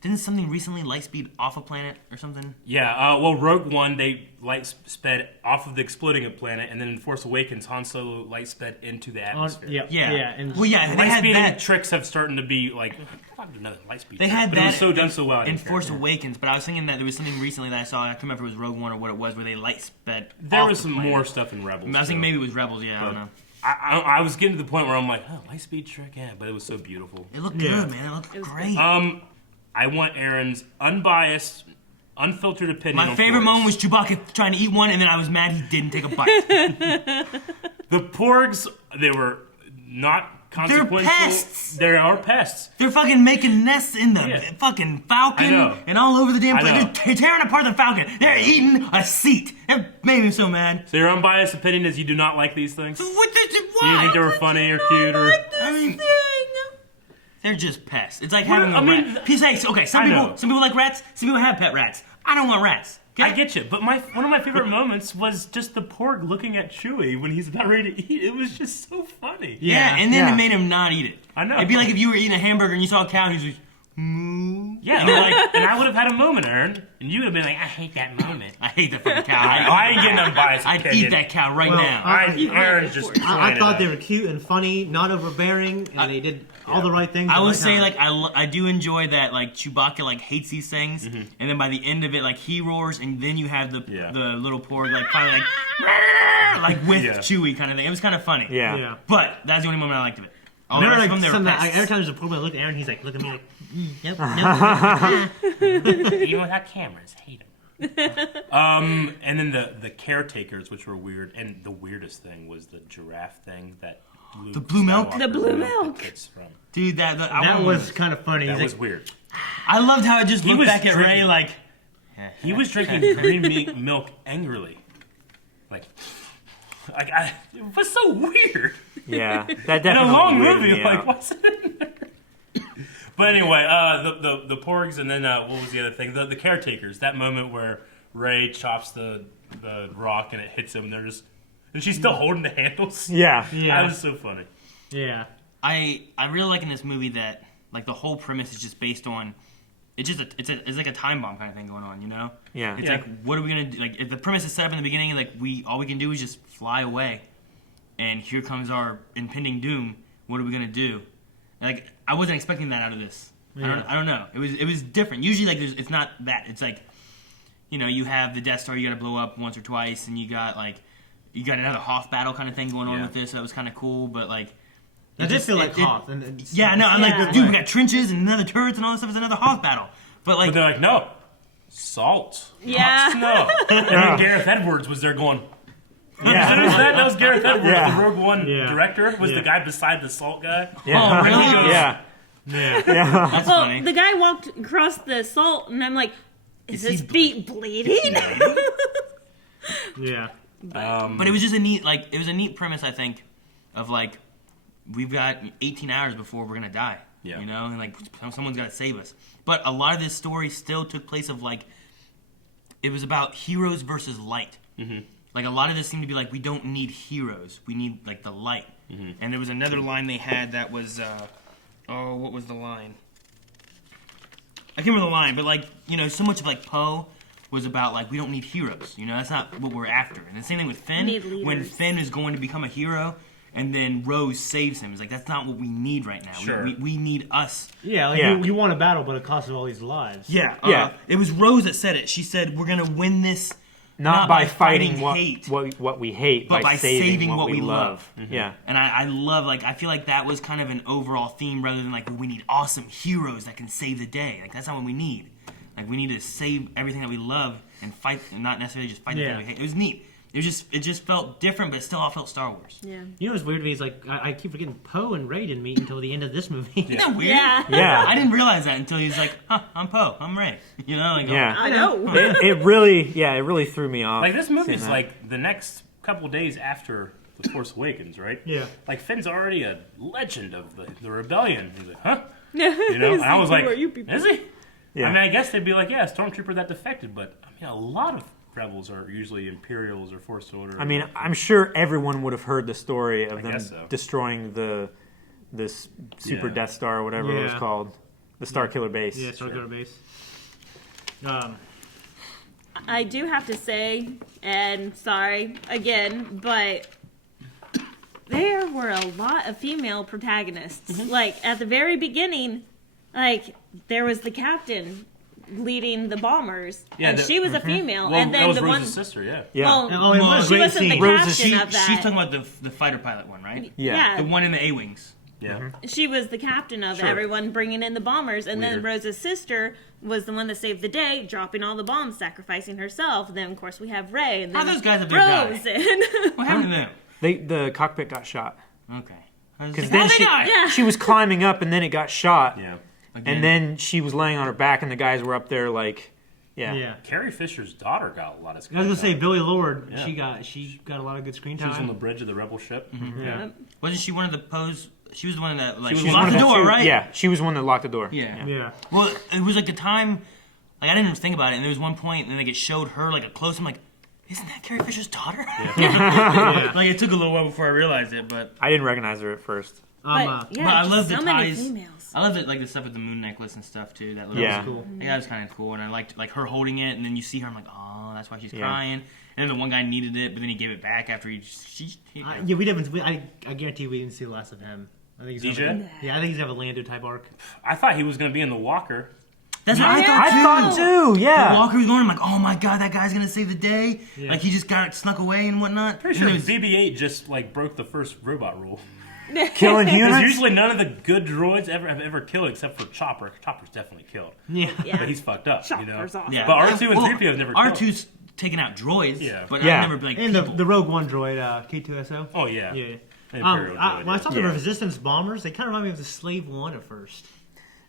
Didn't something recently light speed off a planet or something? Yeah, well, Rogue One, they light sped off of the exploding planet, and then in Force Awakens, Han Solo light sped into the atmosphere. Yeah. And Well, yeah, they Light had speed that tricks have starting to be like, I'll do another light speed. They trick. had but that it was so done so well. I in didn't care. Force Awakens, but I was thinking that there was something recently that I saw. I can't remember if it was Rogue One or what it was, where they light sped. There off was the some planet. more stuff in Rebels. I was thinking too. maybe it was Rebels. Yeah, I don't know. I was getting to the point where I'm like, oh, light speed trick, yeah, but it was so beautiful. It looked Yeah. good, man. It looked was great. I want Aaron's unbiased, unfiltered opinion. My on favorite Porgs. moment was Chewbacca trying to eat one, and then I was mad he didn't take a bite. The Porgs. They were not consequential. pests! They are pests. They're fucking making nests in the Yeah. fucking I Falcon know. and all over the damn I place. know. They're tearing apart the Falcon. They're eating a seat. It made me so mad. So your unbiased opinion is you do not like these things? What the, You why? didn't think they were funny or cute or? I mean, they're just pests. It's like Well, having a I mean, rat. People say, okay, some I know. people like rats. Some people have pet rats. I don't want rats. Okay? I get you, but one of my favorite moments was just the Porg looking at Chewie when he's about ready to eat. It was just so funny. Yeah, and then Yeah. it made him not eat it. I know. It'd be like if you were eating a hamburger and you saw a cow and he's like, moo. Yeah, and I would have had a moment, Aaron, and you would have been like, I hate that moment. I hate that fucking cow. I ain't getting unbiased I'd opinion. eat that cow right Well, now. Aaron's just. I thought they were. were cute and funny, not overbearing, and they did all the right things. I at would the say, right like, time. I do enjoy that, like, Chewbacca, like, hates these things, Mm-hmm. and then by the end of it, like, he roars, and then you have the Yeah. little Porg, like, finally, like with Yeah. Chewie kind of thing. It was kind of funny. Yeah. Yeah. But that's the only moment I liked of it. All the Remember, rest like, of them, they were something pests. every time there's a problem, I look at Aaron, he's like, look at me like, nope, nope. Even without cameras, hate him. And then the caretakers, which were weird, and the weirdest thing was the giraffe thing that Luke The blue milk? Skywalker The blue milked milk. the kids from. Dude, that That was kind of funny. That He's was like, weird. I loved how it just He looked was back at Ray drinking- like, He was drinking green milk angrily, like it was so weird. Yeah. That In definitely a long weirded movie, me like out. what's it in there? But anyway, the Porgs, and then what was the other thing? The caretakers. That moment where Ray chops the rock and it hits him. And she's still holding the handles. Yeah. Yeah. That was so funny. yeah. I really like in this movie that, like, the whole premise is just based on, it's like a time bomb kind of thing going on, you know? Yeah. It's Yeah. like, what are we gonna do? Like, if the premise is set up in the beginning, like, all we can do is just fly away, and here comes our impending doom. What are we gonna do? Like, I wasn't expecting that out of this. Yeah. I don't know. It was different. Usually, like, it's not that. It's like you have the Death Star you got to blow up once or twice, and you got another Hoth battle kind of thing going on with this. That was kind of cool, but like. It did feel like Hoth. I'm like, dude, we got trenches and another turrets and all this stuff. It's another Hoth battle. But they're like, no, salt. Yeah. Not snow. And then Gareth Edwards was there going. That was Gareth Edwards, the Rogue One director. Was the guy beside the salt guy? Yeah. Oh, really? He goes, Yeah. That's funny. The guy walked across the salt, and I'm like, is his feet bleeding? Yeah. But it was just a neat premise, I think, of like, we've got 18 hours before we're gonna die. Yeah. And like someone's got to save us. But a lot of this story still took place of like, it was about heroes versus light. Mm-hmm. Like a lot of this seemed to be like, we don't need heroes, we need like the light. Mm-hmm. And there was another line they had that was, what was the line? I can't remember the line, but like, so much of like Poe was about like, we don't need heroes. That's not what we're after. And the same thing with Finn. When Finn is going to become a hero, and then Rose saves him. It's like, that's not what we need right now. Sure. We need us. Yeah, you won a battle, but it costed all these lives. Yeah. It was Rose that said it. She said, we're going to win this not by fighting hate, what we hate, but by saving what we love. Mm-hmm. Yeah. And I love, like, I feel like that was kind of an overall theme rather than like, well, we need awesome heroes that can save the day. Like, that's not what we need. Like, we need to save everything that we love and fight, and not necessarily just fight the thing we hate. It was neat. It just felt different, but it still all felt Star Wars. Yeah. What's weird to me is like I keep forgetting Poe and Rey didn't meet until the end of this movie. Isn't that weird? Yeah. I didn't realize that until he's like, I'm Poe, I'm Rey. I know. It really threw me off. Like, this movie's like the next couple days after The Force Awakens, right? Yeah. Like, Finn's already a legend of the rebellion. He's like, huh? And I was like, is he? Yeah. I mean, I guess they'd be like, yeah, Stormtrooper that defected, but I mean, a lot of Rebels are usually Imperials or Force Order. I mean, I'm sure everyone would have heard the story of them destroying this Super Death Star or whatever it was called, the Starkiller Base. Yeah, Starkiller Base. I do have to say, and sorry again, but there were a lot of female protagonists. Mm-hmm. Like, at the very beginning, like, there was the captain leading the bombers, and she was a female. Well, and then that was the Rose's one sister, yeah. Well, she wasn't the captain of that. She's talking about the fighter pilot one, right? Yeah. The one in the A-wings. Yeah. Mm-hmm. She was the captain of everyone bringing in the bombers, and then Rose's sister was the one that saved the day, dropping all the bombs, sacrificing herself. Then, of course, we have Rey, and then those guys have their Rose. What happened to them? The cockpit got shot. Okay. Because then she was climbing up, and then it got shot. Yeah. Again. And then she was laying on her back, and the guys were up there like, Carrie Fisher's daughter got a lot of screen I was gonna say time. Billy Lord. She got a lot of good screen She time. was on the bridge of the rebel ship. Mm-hmm. Yeah. Wasn't she one of the Poe's? She was the one that like She she was locked one the of door, right? Yeah, she was the one that locked the door. Yeah. Yeah. Well, it was like a time, like I didn't even think about it, and there was one point, and like it showed her like a close. I'm like, isn't that Carrie Fisher's daughter? Yeah. Like it took a little while before I realized it, but I didn't recognize her at first. But I love the so many ties. females. I love it, like the stuff with the moon necklace and stuff too. That little, Yeah. Cool. that was kind of cool, and I liked like her holding it, and then you see her, I'm like, oh, that's why she's crying. And then the one guy needed it, but then he gave it back after he. We didn't. I guarantee we didn't see the last of him. I think he's DJ? I think he's gonna have a Lando type arc. I thought he was going to be in the Walker. That's what I I thought too. Yeah. Walker was going. I'm like, oh my god, that guy's gonna save the day. Yeah. Like he just got snuck away and whatnot. Pretty sure BB-8 just like broke the first robot rule. Killing Because humans. usually none of the good droids have ever killed except for Chopper. Chopper's definitely killed. Yeah. But he's fucked up, Chopper's awesome. Yeah. But R2 and 3PO have never killed. R2's taken out droids. Yeah. But Yeah. I've never been like And people. the Rogue One droid, K2SO. Oh, yeah. Yeah. Imperial droid, When I saw the Yeah. Resistance bombers, they kind of remind me of the Slave One at first.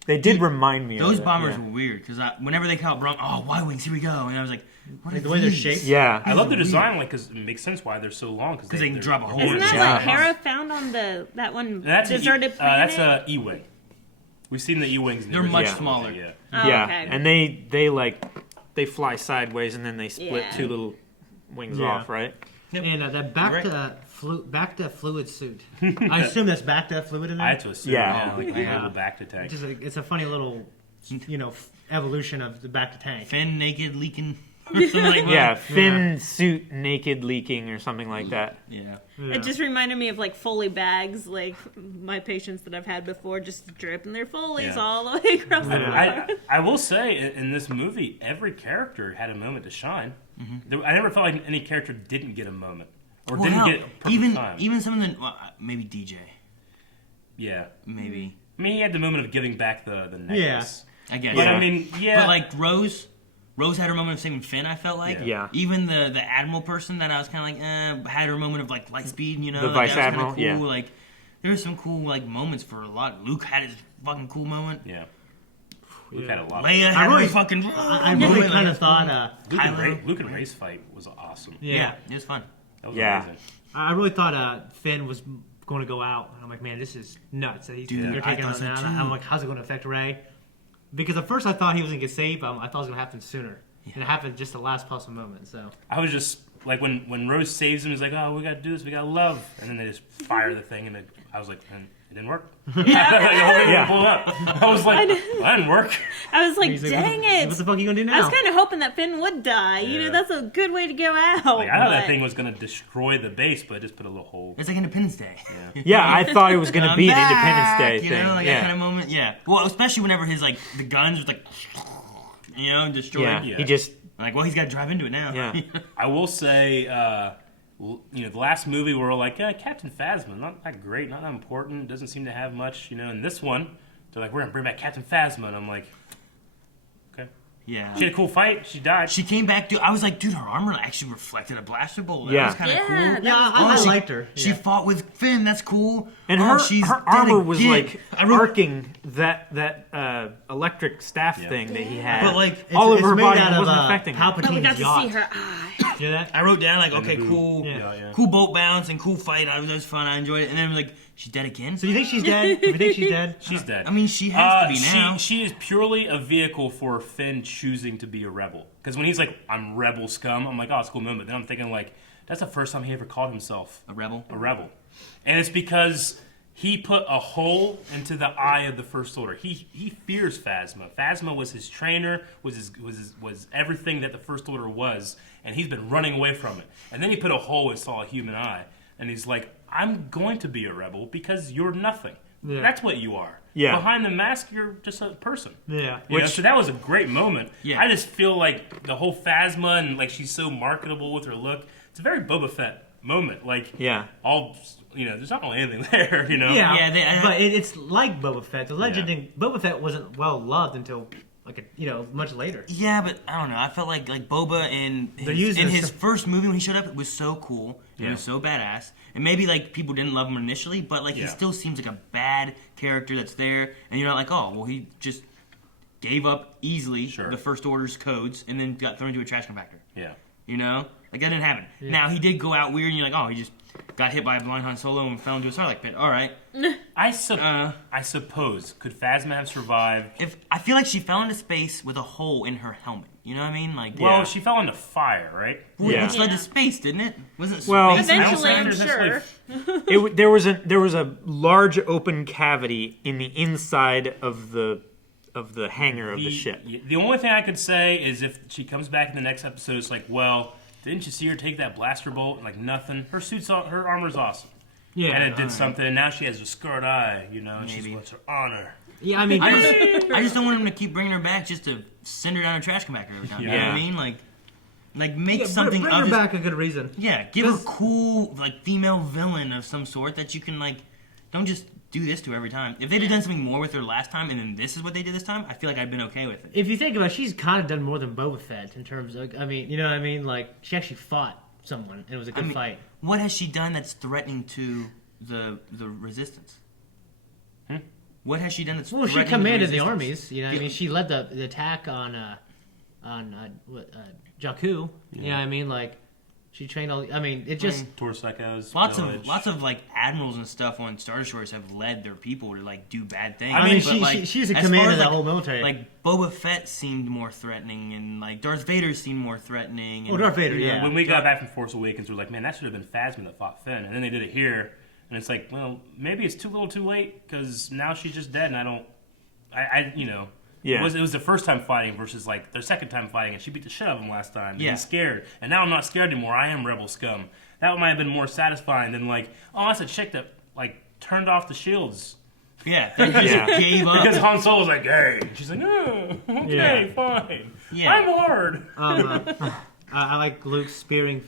They did remind me Those of it. bombers Yeah. were weird because whenever they came out, oh, Y-wings, here we go, and I was like, what are The way they're these? shaped. Yeah. I love the design, like, because it makes sense why they're so long. Because they can drop a hole. Isn't that Yeah. what Hera found on that one That's deserted planet? That's a E-wing. We've seen the E-wings. In the They're much original smaller. movie, Yeah. Oh, Yeah. okay. And they fly sideways and then they split two little wings off, right? Yep. And that Right. back to fluid suit. I assume that's back to fluid in there. I had to assume. Yeah. Like a Yeah. little back to tank. It's a funny little, evolution of the back to tank. Finn naked, leaking Or something like that. Yeah, Finn suit naked leaking or something like that. Yeah. It just reminded me of like Foley bags, like my patients that I've had before, just dripping their Foleys all the way across the floor. I will say, in this movie, every character had a moment to shine. I never felt like any character didn't get a moment. Or didn't get a perfect time. Even some of the... Well, maybe DJ. Yeah. Maybe. I mean, he had the moment of giving back the necklace. I guess. But I mean, But like Rose had her moment of saving Finn, I felt like. Yeah. Even the Admiral person that I was kind of like, had her moment of like light speed, you know? The like, Vice that was Admiral, kinda cool. yeah. Like, there were some cool like moments for a lot. Luke had his fucking cool moment. Yeah. Luke had a lot. Leia had really- her fucking... I really kind of thought. Luke and Rey's fight was awesome. Yeah, it was fun. That was Yeah. amazing. I really thought Finn was going to go out. And I'm like, man, this is nuts. They're taking I him thought out so now. too. I'm like, how's it going to affect Rey? Because at first I thought he was going to get saved. But I thought it was going to happen sooner. And it happened just the last possible moment. So I was just like, when Rose saves him, he's like, oh, we got to do this, we got to love. And then they just fire the thing, and I was like, it didn't work. Yeah. Blew up. I was like, well, that didn't work. I was like, he's like, dang what it. the fuck are you going to do now? I was kind of hoping that Finn would die. You Yeah. know, that's a good way to go out. Like, I thought that but- thing was going to destroy the base, but it just put a little hole. It's like Independence Day. Yeah, I thought it was going to I'm be an back, Independence Day you thing. know, like that kind of moment. Yeah. Well, especially whenever his like the guns was like, you know, destroyed. yeah. Yeah. He just... Like, well, he's got to drive into it now. Yeah. I will say, the last movie we're like, Captain Phasma, not that great, not that important, doesn't seem to have much, In this one, they're like, we're gonna bring back Captain Phasma, and I'm like, okay. Yeah. She had a cool fight. She died. She came back, dude. I was like, dude, her armor actually reflected a blaster bolt. That Yeah. was kind of Yeah, cool. that yeah, was I she- liked her. She Yeah. fought with Finn. That's cool. And Oh, her she's her dead armor was again. like I wrote- arcing that electric staff thing that he had. But, like, all It's over her made body out of, wasn't affecting her. But we got Palpatine's to yacht. see her eye. You know that? I wrote down like, okay, cool, Yeah. cool bolt bounce and cool fight. That was fun. I enjoyed it. And then I was like, she's dead again. So you think she's dead? If you think she's dead? She's dead. I mean, she has to be now. She is purely a vehicle for Finn choosing to be a rebel. Because when he's like, I'm rebel scum, I'm like, oh, it's a cool moment. Then I'm thinking like, that's the first time he ever called himself A rebel. a rebel. And it's because he put a hole into the eye of the First Order. He fears Phasma. Phasma was his trainer, was everything that the First Order was, and he's been running away from it. And then he put a hole and saw a human eye, and he's like, I'm going to be a rebel because you're nothing. Yeah. That's what you are. Yeah. Behind the mask, you're just a person. Yeah. So that was a great moment. Yeah. I just feel like the whole Phasma and like she's so marketable with her look. It's a very Boba Fett moment. Like, Yeah. there's not really anything there, Yeah, Yeah, but it's like Boba Fett. The legend in Boba Fett wasn't well loved until much later. Yeah, but I don't know. I felt like Boba in They're using his this- first movie when he showed up, it was so cool. It Yeah. was so badass. And maybe like people didn't love him initially, but like he Yeah. still seems like a bad character that's there, and you're not like, oh, well, he just gave up easily Sure. the First Order's codes and then got thrown into a trash compactor. Yeah. You know, like that didn't happen. Now he did go out weird, and you're like, oh, he just got hit by a blind Han Solo and fell into a Sarlacc pit. All right. I suppose could Phasma have survived? If I feel like she fell into space with a hole in her helmet. You know what I mean? Like, Well, she fell into fire, right? Yeah. which led to space, didn't it? Wasn't it Well- space? Eventually, I don't I'm think sure. There was a large open cavity in the inside of the hangar of the ship. The only thing I could say is if she comes back in the next episode, it's like, well, didn't you see her take that blaster bolt? And like nothing. Her armor's awesome. Yeah. And it did something, and now she has a scarred eye, and she Maybe. wants her honor. Yeah, I mean, I just don't want him to keep bringing her back just to send her down a trash compactor every time. You know what Yeah. I mean? Like make yeah, something bring of her his- back a good reason. Yeah, give her a This- cool female villain of some sort that you can don't just do this to her every time. If they'd have done something more with her last time and then this is what they did this time, I feel like I'd been okay with it. If you think about it, she's kind of done more than Boba Fett in terms of, you know what I mean? Like, she actually fought someone, and it was a good fight. What has she done that's threatening to the resistance? What has she done that's Well, she threatening to commanded the resistance? armies. You know what I mean? She led the attack on Jakku. You know what I mean? Like, she trained all. I mean, it just. Torseco's Lots village. of admirals and stuff on Star Destroyers have led their people to do bad things. I mean, but, she's a as commander far of as, that whole military. Like Boba Fett seemed more threatening, and Darth Vader seemed more threatening. And, Darth Vader, yeah. When we got back from Force Awakens, we were like, man, that should have been Phasma that fought Finn. And then they did it here, and it's like, well, maybe it's too little too late, because now she's just dead, and Yeah. It was their first time fighting versus like their second time fighting, and she beat the shit out of him last time. And Yeah. he's scared, and now I'm not scared anymore. I am rebel scum. That might have been more satisfying than like, oh, that's a chick that like turned off the shields. Yeah, they just Yeah. gave up. Because Han Solo's like, hey. She's like, oh, okay, Yeah. fine. Yeah. I'm hard. I like Luke spearing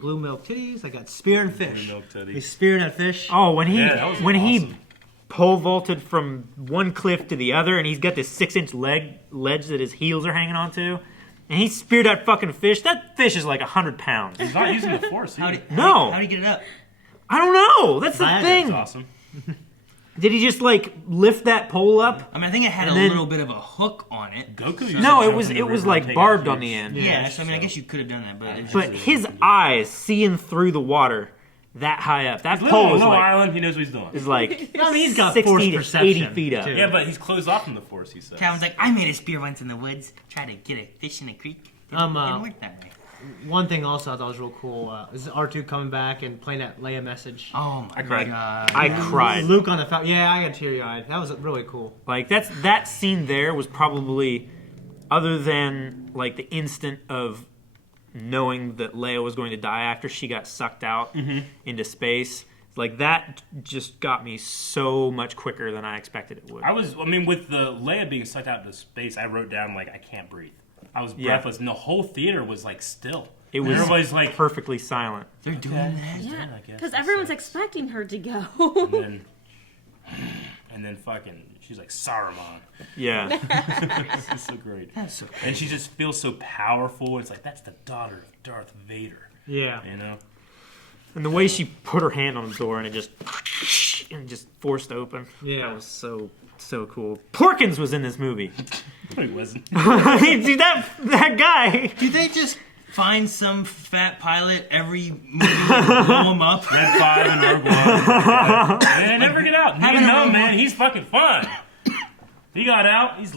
blue milk titties. I got spearing fish. Milk titties. He's spearing at fish. Oh, when he Yeah, that was he awesome. pole vaulted from one cliff to the other, and he's got this 6-inch ledge that his heels are hanging onto, and he speared that fucking fish. That fish is like 100 pounds. He's not using the Force. No. How'd he get it up? I don't know. That's the That's thing. That's awesome. Did he just like lift that pole up? I mean, I think it had And a then- little bit of a hook on it. Goku used No, to it jump was in the river and like take barbed out on the fish. end. Yeah, so I mean, I guess you could have done that, but it's But just, his eyes seeing through the water that high up. That Little, pole is little like island, he knows what he's doing. is like I mean, he's got 60 force to perception 80 feet up. too. Yeah, but he's closed off from the Force, he says. Calvin's like, I made a spear once in the woods, tried to get a fish in a creek. Didn't work that way. One thing also I thought was real cool is R2 coming back and playing that Leia message. Oh my cried. god. I cried. Luke on the Falcon. Yeah, I got teary-eyed. That was really cool. Like that scene there was probably, other than like the instant of knowing that Leia was going to die after she got sucked out into space, like that just got me so much quicker than I expected it would. I mean, with the Leia being sucked out into space, I wrote down, like, I can't breathe. I was Yeah. breathless, and the whole theater was, like, still. It And was everybody's like, perfectly silent. They're doing that. Yeah, I guess. because everyone's expecting her to go. and then fucking, she's like, Saruman. Yeah. It's so great. That's so And she just feels so powerful. It's like, that's the daughter of Darth Vader. Yeah. You know? And the way she put her hand on the door and it just forced open. Yeah. That was so cool. Porkins was in this movie. No, he wasn't. Dude, that guy. Do they just find some fat pilot every movie and blow him up? Red 5 and Rogue One. And they never get out. You Having a know, Rogue man, One- he's fucking fun. He got out. He's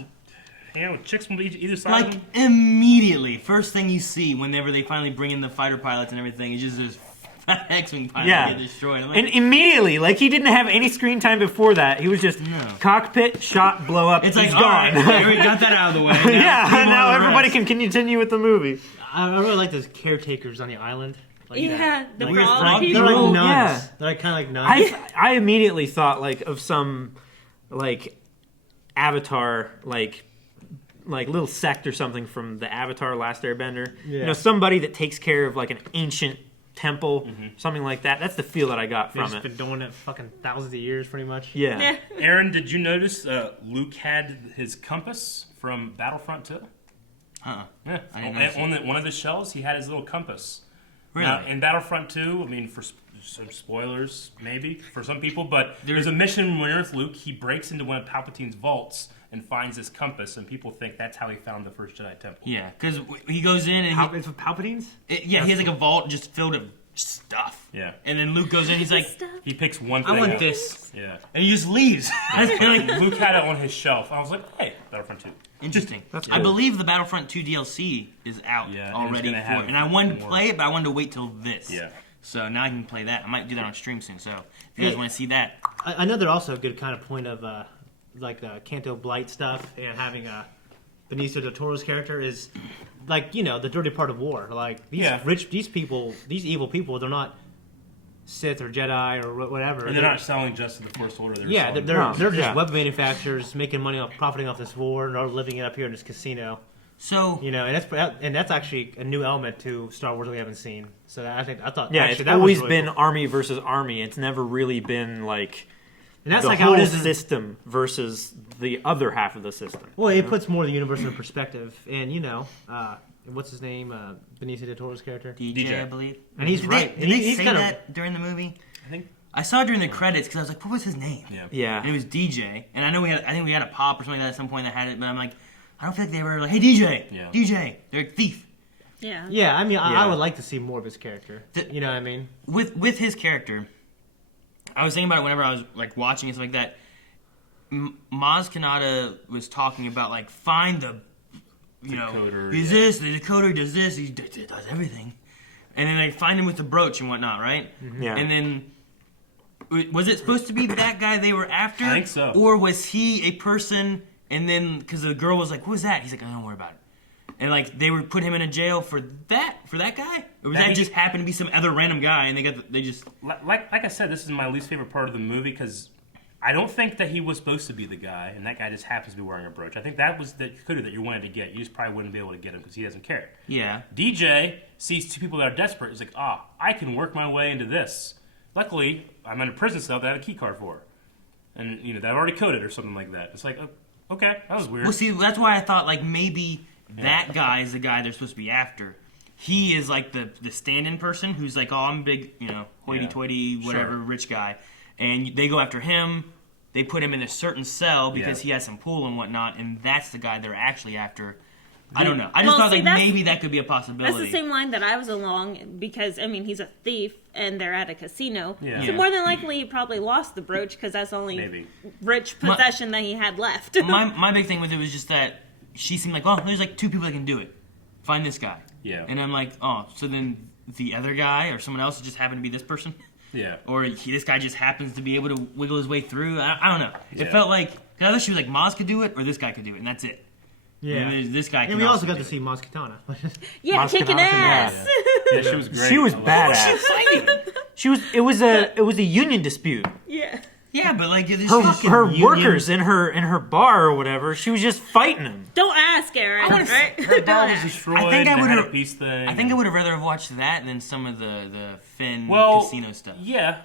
hanging with chicks from either side of Like, him. immediately, first thing you see whenever they finally bring in the fighter pilots and everything is just this fat X-Wing pilot Yeah. get destroyed. I'm like, And immediately, like he didn't have any screen time before that. He was just cockpit, shot, blow up, it's he's like, gone. all right, we got that out of the way. Now Yeah, keep on now the everybody rest. can continue with the movie. I really like those caretakers on the island. Like, Yeah, the Weird frog frog people. They're like Oh, nuns. yeah. They're like kind of like nuns. I immediately thought like of some like Avatar like little sect or something from the Avatar Last Airbender. Yeah. You know, somebody that takes care of like an ancient temple, something like that. That's the feel that I got They've from just it. been doing it fucking thousands of years, pretty much. Yeah. Yeah. Aaron, did you notice Luke had his compass from Battlefront 2? Uh-uh. Yeah. I didn't notice On one of the shells, he had his little compass. Really? Now, in Battlefront 2, I mean, for some spoilers, maybe, for some people, but there's a mission where with Luke, he breaks into one of Palpatine's vaults and finds his compass, and people think that's how he found the first Jedi Temple. Yeah, because he goes in and It's with Palpatine's? he has like a vault just filled with stuff. Yeah. And then Luke goes in, he's like, Stuff. He picks one thing I want out. this. Yeah. And he just leaves. I was like, Luke had it on his shelf. I was like, hey, Battlefront 2. interesting. That's I cool. believe the Battlefront 2 DLC is out Yeah, and it's already gonna for have it. And I wanted to more. play it, but I wanted to wait till this. Yeah. So now I can play that. I might do that on stream soon. So if you guys want to see that, Another also good kind of point of like the Canto Blight stuff and having Benicio Del Toro's character is like, you know, the dirty part of war. Like these Yeah. these people, these evil people, they're not Sith or Jedi or whatever. And they're not selling just to the First Order. Yeah, selling- they're just yeah. weapon manufacturers making money off profiting off this war and are living it up here in this casino. so You know, and that's actually a new element to Star Wars that we haven't seen. So I thought Yeah, actually, it's that was always really been cool. army versus army. It's never really been like And that's the like whole how it is. system versus the other half of the system. Well, it puts more of the universe into perspective, and you know, what's his name? Benicio Del Toro's character, DJ, I believe. and he's Did right. They, And did they he's say kind of that during the movie? I think. I saw it during the credits because I was like, what was his name? Yeah. Yeah. And it was DJ. And I know I think we had a pop or something like that at some point that had it, but I'm like, I don't feel like they were like, hey DJ, Yeah. DJ, they're a thief. Yeah. yeah. I mean, Yeah. I would like to see more of his character. You know what I mean? With his character, I was thinking about it whenever I was like watching and stuff like that. Maz Kanata was talking about like find the, you know, Decoder, is yeah. this the decoder does this he does everything, and then they find him with the brooch and whatnot, right? Yeah. And then was it supposed to be that guy they were after? I think so. Or was he a person And then, because the girl was like, "What was that?" He's like, "Oh, don't worry about it." And like they would put him in a jail for that guy, or was that just happened to be some other random guy? And they just like I said, this is my least favorite part of the movie because I don't think that he was supposed to be the guy, and that guy just happens to be wearing a brooch. I think that was the clue that you wanted to get. You just probably wouldn't be able to get him because he doesn't care. Yeah. DJ sees two people that are desperate. He's like, I can work my way into this. Luckily, I'm in a prison cell that I have a key card for, and that I've already coded or something like that. It's like, okay, that was weird. Well, see, that's why I thought like maybe that guy is the guy they're supposed to be after. He is like the stand-in person who's like, I'm big, hoity-toity, whatever, rich guy. And they go after him. They put him in a certain cell because he has some pull and whatnot, and that's the guy they're actually after. I don't know. I just thought maybe that could be a possibility. That's the same line that I was along because, he's a thief and they're at a casino. Yeah. So more than likely he probably lost the brooch because that's the only rich possession that he had left. my big thing with it was just that she seemed like, there's like two people that can do it. Find this guy. Yeah. And I'm like, so then the other guy or someone else just happened to be this person? Yeah. Or this guy just happens to be able to wiggle his way through. I don't know. It felt like, because either she was like, Maz could do it or this guy could do it, and that's it. Yeah. And this guy And we also got to see Maz Kitana. Yeah, kicking ass. Yeah, she was great. She was badass. She was. It was a union dispute. Yeah. Yeah, but like Her workers in her bar or whatever. She was just fighting them. Don't ask, Aaron. Right? Her bar was destroyed. I think I they would had a have. peace thing. I think I would have rather have watched that than some of the Finn casino stuff. Yeah.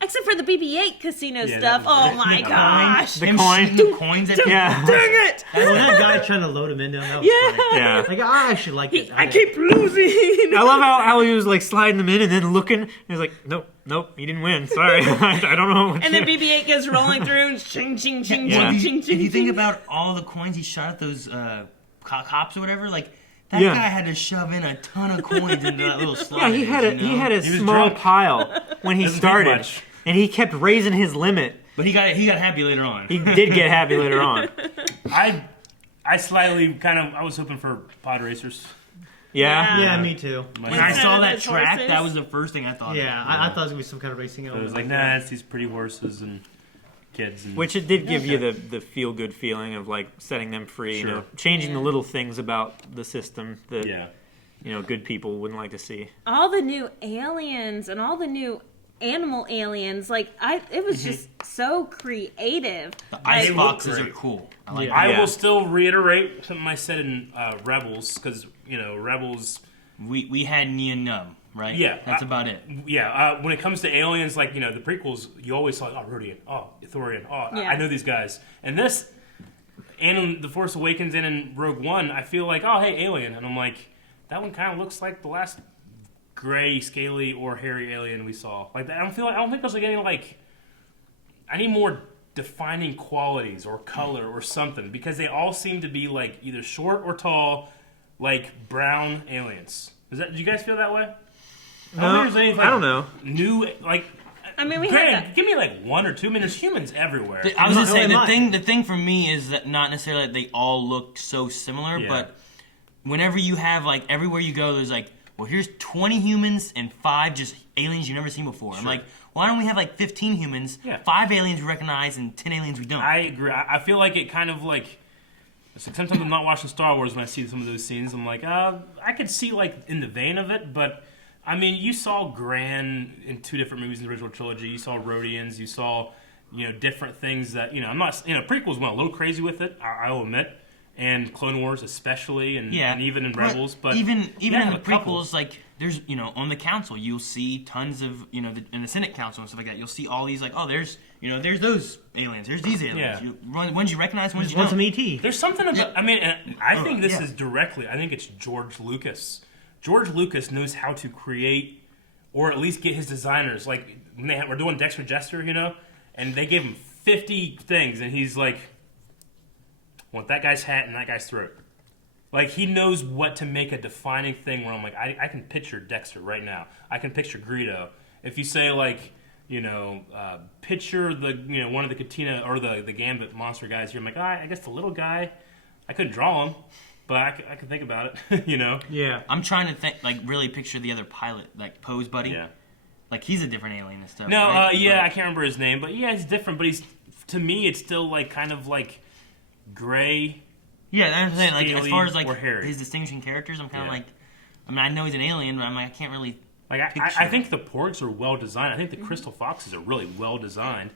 Except for the BB-8 casino Yeah, stuff. that was Oh my great. gosh. The Him coin. shooting the coins at Yeah. Dang it. When that guy trying to load him in, that was funny. Yeah. Like, I actually liked it. I keep losing. I love how he was like sliding them in and then looking. And he was like, nope, you didn't win. Sorry, I don't know. What And then BB-8 goes rolling through and ching, ching, ching, Yeah. ching, ching, If you ching. think about all the coins he shot at those cops or whatever, like that Yeah. guy had to shove in a ton of coins into that little slot. Yeah, he had a He was small drunk. pile when he Doesn't take started, much. and he kept raising his limit. But he got happy later on. He did get happy later on. I slightly I was hoping for pod racers. Yeah. Yeah, me too. When I saw that Those track, horses. that was the first thing I thought. Yeah, of. I thought it was going to be some kind of racing It element. was like, nah, it's these pretty horses and kids. And, Which it did give you the feel good feeling of like setting them free, Sure. changing the little things about the system that yeah. good people wouldn't like to see. All the new aliens and all the new animal aliens, it was just so creative. The ice They boxes look are great. cool. I like Yeah. I that. will still reiterate something I said in Rebels, because, Rebels... We had Nien Nunb, right? Yeah. That's about it. Yeah, when it comes to aliens, like, the prequels, you always saw, Rodian, Ithorian, Yeah. I know these guys. And this, and in The Force Awakens and in Rogue One, I feel like, hey, alien. And I'm like, that one kind of looks like the last gray, scaly, or hairy alien we saw. Like, I don't think there's, I need more defining qualities or color or something, because they all seem to be, like, either short or tall, like brown aliens. Did you guys feel that way? I don't think there's anything I don't know. new, like. I mean, we had Granted, that. give me like one or two. I mean, there's humans everywhere. I was gonna say Am I- the thing for me is that not necessarily that they all look so similar, Yeah. but whenever you have like everywhere you go, there's like, well, here's 20 humans and 5 just aliens you've never seen before. I'm like, why don't we have like 15 humans, Yeah. 5 aliens we recognize, and 10 aliens we don't? I agree. I feel like it kind of like. Sometimes I'm not watching Star Wars when I see some of those scenes. I'm like, I could see like in the vein of it, but I mean, you saw Gran in 2 different movies in the original trilogy. You saw Rodians. You saw, different things that I'm not. Prequels went a little crazy with it. I'll admit, and Clone Wars especially, and even in Rebels. But even in have the a couple. prequels, like there's on the council you'll see tons of in the Senate council and stuff like that. You'll see all these like there's there's those aliens, there's these aliens. Yeah. Ones you recognize, ones you Want don't. some ET? There's something about. I mean, and I think this yeah. is directly. I think it's George Lucas. George Lucas knows how to create, or at least get his designers. Like when we're doing Dexter Jester, and they gave him 50 things, and he's like, want that guy's hat and that guy's throat. Like, he knows what to make a defining thing where I'm like, I can picture Dexter right now. I can picture Greedo. If you say, like, picture the, one of the Katina or the Gambit monster guys here, I'm like, I guess the little guy, I couldn't draw him, but I can think about it, Yeah. I'm trying to think, like, really picture the other pilot, like Poe's buddy. Yeah. Like, he's a different alien and stuff. No, right? I can't remember his name, but yeah, he's different, but to me, it's still, like, kind of like, gray. Yeah, that's what I'm saying. Like, as Scaly far as like or hairy. his distinguishing characters, I'm kind of Yeah. like, I mean, I know he's an alien, but I'm like, I can't really. Like I think the porgs are well designed. I think the crystal foxes are really well designed.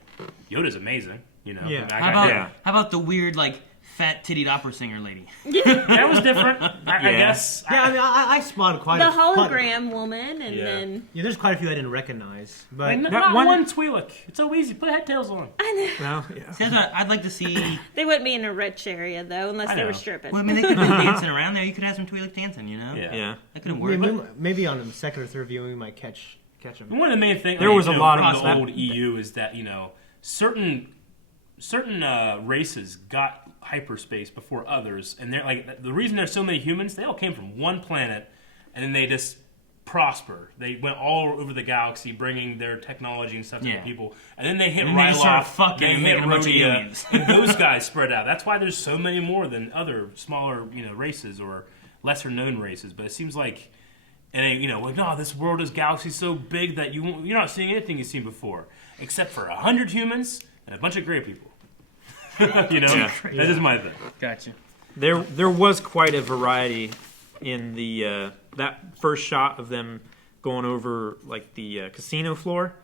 Yoda's amazing. You know. Yeah. How about the weird like fat tittied opera singer lady? That was different. I guess. Yeah, I mean, I spotted quite The a hologram woman, and Yeah. then Yeah, there's quite a few I didn't recognize, but Not one- one Twi'lek. It's so easy. Put headtails on. No, yeah. See, that's what I'd like to see. they wouldn't be in a rich area though, unless I they were know. stripping. Well, I mean, they could have been dancing around there. You could have some Twi'lek dancing, you know? Yeah. Yeah. That could have worked. maybe on the second or third viewing we might catch them. One of the main things There was a lot from of the that- old EU is that certain races got hyperspace before others, and they're like the reason there's so many humans. They all came from one planet, and then they just prospered. They went all over the galaxy, bringing their technology and stuff to Yeah. the people, and then they hit And then they started Ryloth, fucking they and hit making a bunch of Rhodia, aliens. and those guys spread out. That's why there's so many more than other smaller races or lesser known races. But it seems like. And like, no, this world, this galaxy is so big that you're not seeing anything you've seen before, except for 100 humans and a bunch of gray people. Yeah. That is my thing. Gotcha. There was quite a variety in the that first shot of them going over like the casino floor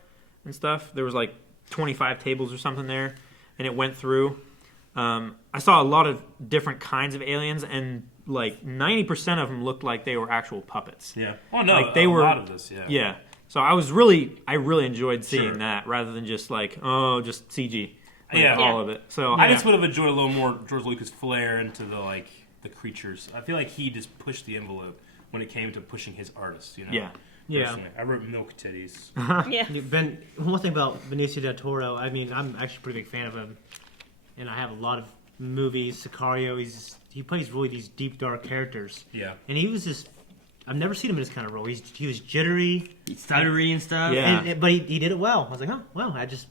and stuff. There was like 25 tables or something there, and it went through. I saw a lot of different kinds of aliens, and like 90% of them looked like they were actual puppets. Yeah. Oh no, Like, they a were- lot of this. Yeah. Yeah. So I really enjoyed seeing Sure. that rather than just like just CG. Like, Yeah. all of it. So I just would have enjoyed a little more George Lucas flair into the creatures. I feel like he just pushed the envelope when it came to pushing his artists. Yeah. Yeah. Personally. I wrote Milk Titties. yeah. One thing about Benicio Del Toro, I mean, I'm actually a pretty big fan of him, and I have a lot of movies. Sicario, he plays really these deep, dark characters, Yeah. and he was just. I've never seen him in this kind of role. He was jittery, Stuttery and stuff. Yeah. but he did it well. I was like, oh, well, it's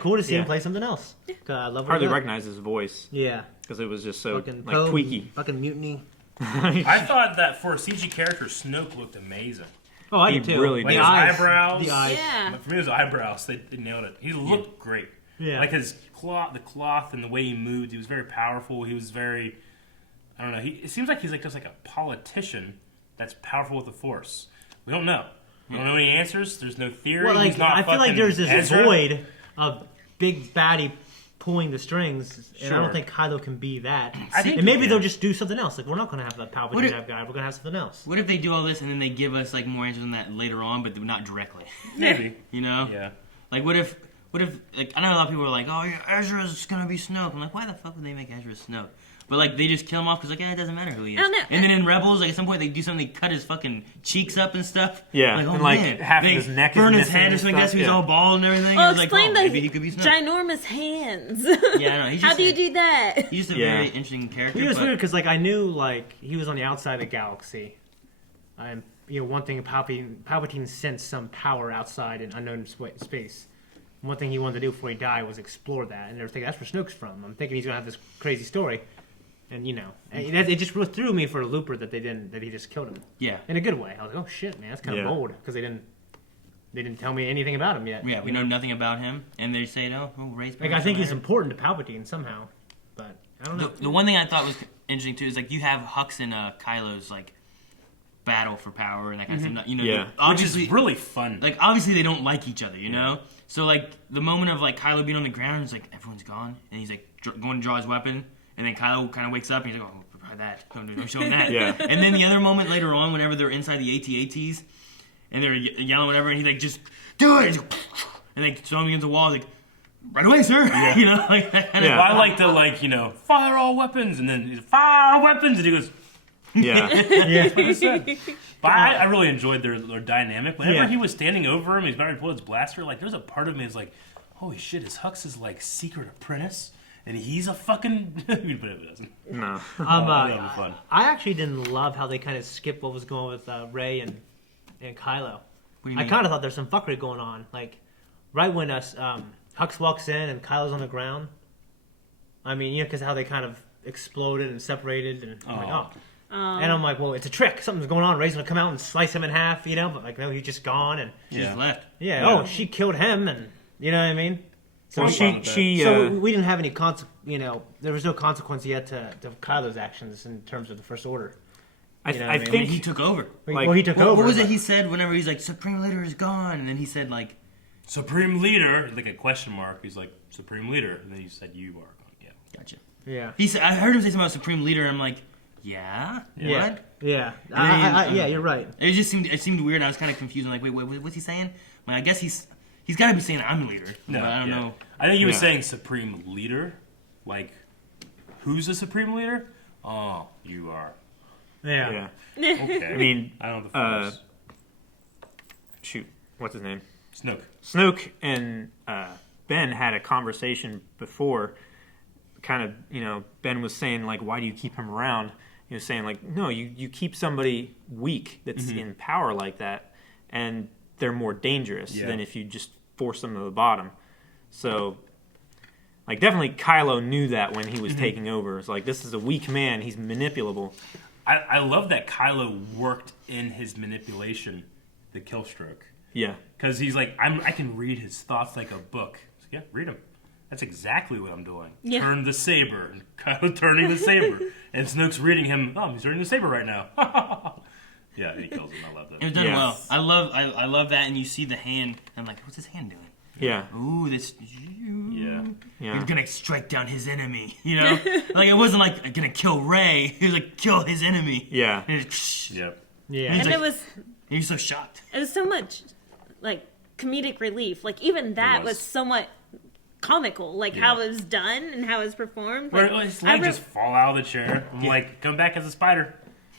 cool to see him play something else. 'Cause I love what hardly he does. recognize his voice Yeah, because it was just so fucking like Poe, tweaky. fucking mutiny. I thought that for a CG character, Snoke looked amazing. Oh, I He did too. really Like did. his eyes, eyebrows. the eyes. Yeah. But for me, it was the eyebrows. They nailed it. He looked great. Yeah. Like his the cloth and the way he moved. He was very powerful. He was very, I don't know. It seems like he's like just like a politician that's powerful with the Force. We don't know. We don't know any answers. There's no theory. Well, He's not I feel like fucking there's this Ezra. void of big baddie pulling the strings, and I Sure. don't think Kylo can be that. I think And maybe he they'll can. just do something else. Like, we're not going to have that What Palpatine if- guy. We're going to have something else. What if they do all this and then they give us like more answers on that later on, but not directly? Maybe. You know? Yeah. Like, what if like I know a lot of people are like, oh, yeah, Ezra's gonna be Snoke. I'm like, why the fuck would they make Ezra Snoke? But like they just kill him off because like, yeah, it doesn't matter who he is. I don't know. And then in Rebels, like at some point they do something, they cut his fucking cheeks up and stuff. Yeah, like, oh and, like, man. half of they his neck is burn his missing head and or something. I guess stuff, he's yeah. all bald and everything. Well, I was like, explain oh, the maybe he could be Snoke. ginormous hands. Yeah, I know. He's How just do you a- do that? He's just a Yeah. very interesting character. It was but- weird because, like, I knew, like, he was on the outside of the galaxy. And, one thing, Palpatine sensed some power outside in unknown space. One thing he wanted to do before he died was explore that. And they were thinking, that's where Snoke's from. I'm thinking he's going to have this crazy story. And, it just really threw me for a looper that he just killed him. Yeah. In a good way. I was like, oh shit, man, that's kind of Yeah. bold because they didn't tell me anything about him yet. Yeah, we know nothing about him, and they say, "Oh, Rey's." Like, I think he's important to Palpatine somehow, but I don't know. The one thing I thought was interesting too is like you have Hux and Kylo's like battle for power and that kind of stuff. Yeah. Which Obviously, is really fun. like obviously they don't like each other, you know. So like the moment of like Kylo being on the ground, it's like everyone's gone, and he's like going to draw his weapon, and then Kylo kind of wakes up and he's like, "Oh, provide that, don't show him that." Yeah. And then the other moment later on, whenever they're inside the AT-ATs, and they're yelling whatever, and he's like, "Just do it!" He's like, and like throwing against the wall, he's like, "Right away, sir." Yeah. Like that kind Yeah. Well, I like to fire all weapons, and then he's fire all weapons, and he goes. Yeah. Yeah. But I really enjoyed their dynamic. Whenever Yeah. he was standing over him, he's about to pull his blaster. Like, there's a part of me that's like, holy shit, is Hux's like secret apprentice, and he's a fucking. But it doesn't. No. That'll be fun. I actually didn't love how they kind of skipped what was going on with Rey and Kylo. What do you I mean? kind of thought there's some fuckery going on. Like, right when Hux walks in and Kylo's on the ground. I mean, because how they kind of exploded and separated, and I'm like, oh. And I'm like, well, it's a trick. Something's going on. Rey's gonna come out and slice him in half, But like, no, he's just gone, and She just left. oh, she killed him, and you know what I mean. So I'm we, fine with that. so we didn't have any there was no consequence yet to Kylo's actions in terms of the First Order. I I mean? think He took over. Like, well, he took over. What was it but- he said whenever he's like, Supreme Leader is gone? And then he said, like, Supreme Leader, like a question mark. He's like, Supreme Leader. And then he said, you are. Yeah. gotcha. Yeah. He said, I heard him say something about Supreme Leader, and I'm like, yeah? Yeah. What? Yeah. then, Yeah, you're right. It seemed weird, and I was kind of confused. I'm like, wait, what's he saying? Like, I guess he's got to be saying I'm the leader. No, but I don't know. I think he was Yeah. saying Supreme Leader. Like, who's the Supreme Leader? Oh, you are. Yeah. yeah. Okay. I mean, I don't know the Force. shoot, what's his name? Snoke. Snoke and Ben had a conversation before. Kind of, Ben was saying, like, why do you keep him around? He was saying, like, no, you keep somebody weak that's in power like that, and they're more dangerous than if you just force them to the bottom. So, like, definitely Kylo knew that when he was taking over. It's like, this is a weak man. He's manipulable. I love that Kylo worked in his manipulation, the kill stroke. Yeah. Because he's like, I can read his thoughts like a book. So, yeah, read them. That's exactly what I'm doing. Yeah. Turn the saber. And Kylo turning the saber. And Snoke's reading him, oh, he's turning the saber right now. Yeah, and he kills him. I love that. It was done Yeah. well. I love that, and you see the hand. And I'm like, what's his hand doing? Yeah. Ooh, this. Yeah. Yeah. He's gonna strike down his enemy. Like, it wasn't like gonna kill Rey. He was like, kill his enemy. Yeah. And it's, Yep. Yeah. He's And like- He's so shocked. it was so much like comedic relief. Like even that was. was somewhat comical. Like how it was done and how it was performed. Where Like, his I leg re- just fall out of the chair. I'm like, come back as a spider.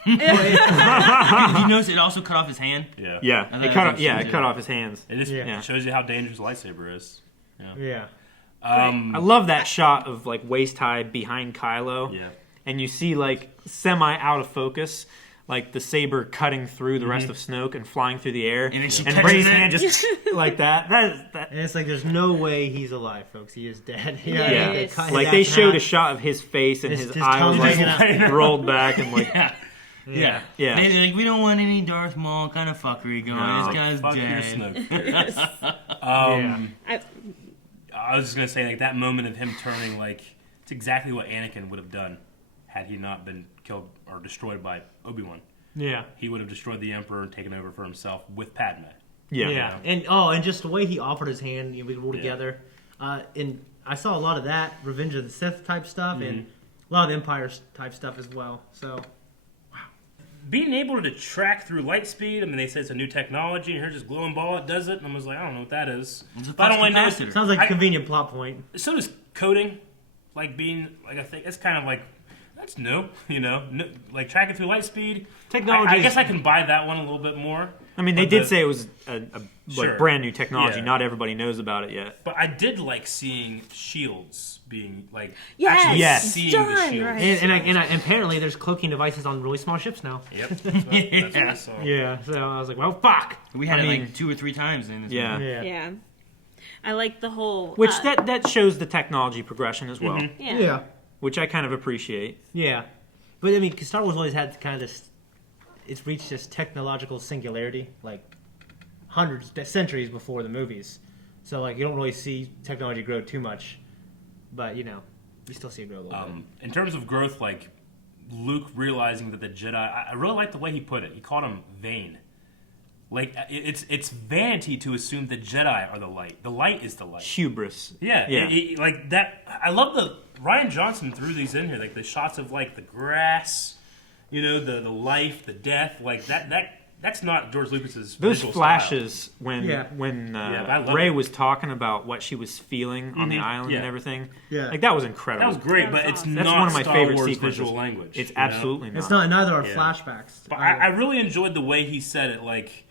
Did you notice it also cut off his hand? Yeah. Yeah. I thought It that cut was off, yeah, it interesting. cut off his hands. It just Yeah. shows you how dangerous a lightsaber is. Yeah. I love that shot of like waist high behind Kylo. Yeah. And you see like semi out of focus, like the saber cutting through the rest of Snoke and flying through the air. And then she and catches Rey's it. hand just like that. That And it's like there's no way he's alive, folks. He is dead. Yeah, yeah. he is. cut his Like they ass in showed a half. shot of his face and his His eye was tongue like hanging out. rolled back and like Yeah. Yeah. Yeah. They're like, we don't want any Darth Maul kind of fuckery going. No. This guy's Fuck your dead. Snoke. Yeah. I was just gonna say, like, that moment of him turning, like, it's exactly what Anakin would have done had he not been killed or destroyed by Obi-Wan. Yeah. He would have destroyed the Emperor and taken over for himself with Padme. yeah. Yeah. And just the way he offered his hand, we rolled Yeah. together. And I saw a lot of that Revenge of the Sith type stuff and a lot of Empire type stuff as well. So Being able to track through light speed, I mean, they say it's a new technology, and here's this glowing ball, it does it, and I was like, I don't know what that is. It's a But I don't flux really know. capacitor. sounds like a I- convenient plot point. So does coding, like being, like, I think it's kind of like, that's new, like tracking through light speed. Technology I is- guess I can buy that one a little bit more. I mean, they But did the- say it was a Sure. like brand new technology. Yeah. Not everybody knows about it yet. But I did like seeing shields being like Yes, actually Yes. seeing John, the shields. right. And apparently there's cloaking devices on really small ships now. Yep, that's what I saw. Yeah. So I was like, well, fuck. We had I it mean- like 2 or 3 times in this Yeah. movie. Yeah. Yeah. I like the whole Which that shows the technology progression as well, yeah. Yeah. which I kind of appreciate. Yeah. But I mean, 'cause Star Wars always had kind of this. It's reached this technological singularity, like centuries before the movies. So like you don't really see technology grow too much, but you still see it grow a little bit. In terms of growth, like Luke realizing that the Jedi, I really like the way he put it. He called him vain. Like it's vanity to assume the Jedi are the light. The light is the light. Hubris. Yeah, Yeah. like that. I love the Ryan Johnson threw these in here, like the shots of like the grass, the life, the death, like that's not George Lucas's. Those visual flashes when Yeah. I love Rey it. was talking about what she was feeling on the island Yeah. and everything. Yeah. Like that was incredible. That was great, That but was it's awesome. not That's one of my Star favorite Wars sequences. visual language. It's you know? absolutely not. It's not. Neither are Yeah. flashbacks. But I really enjoyed the way he said it. Like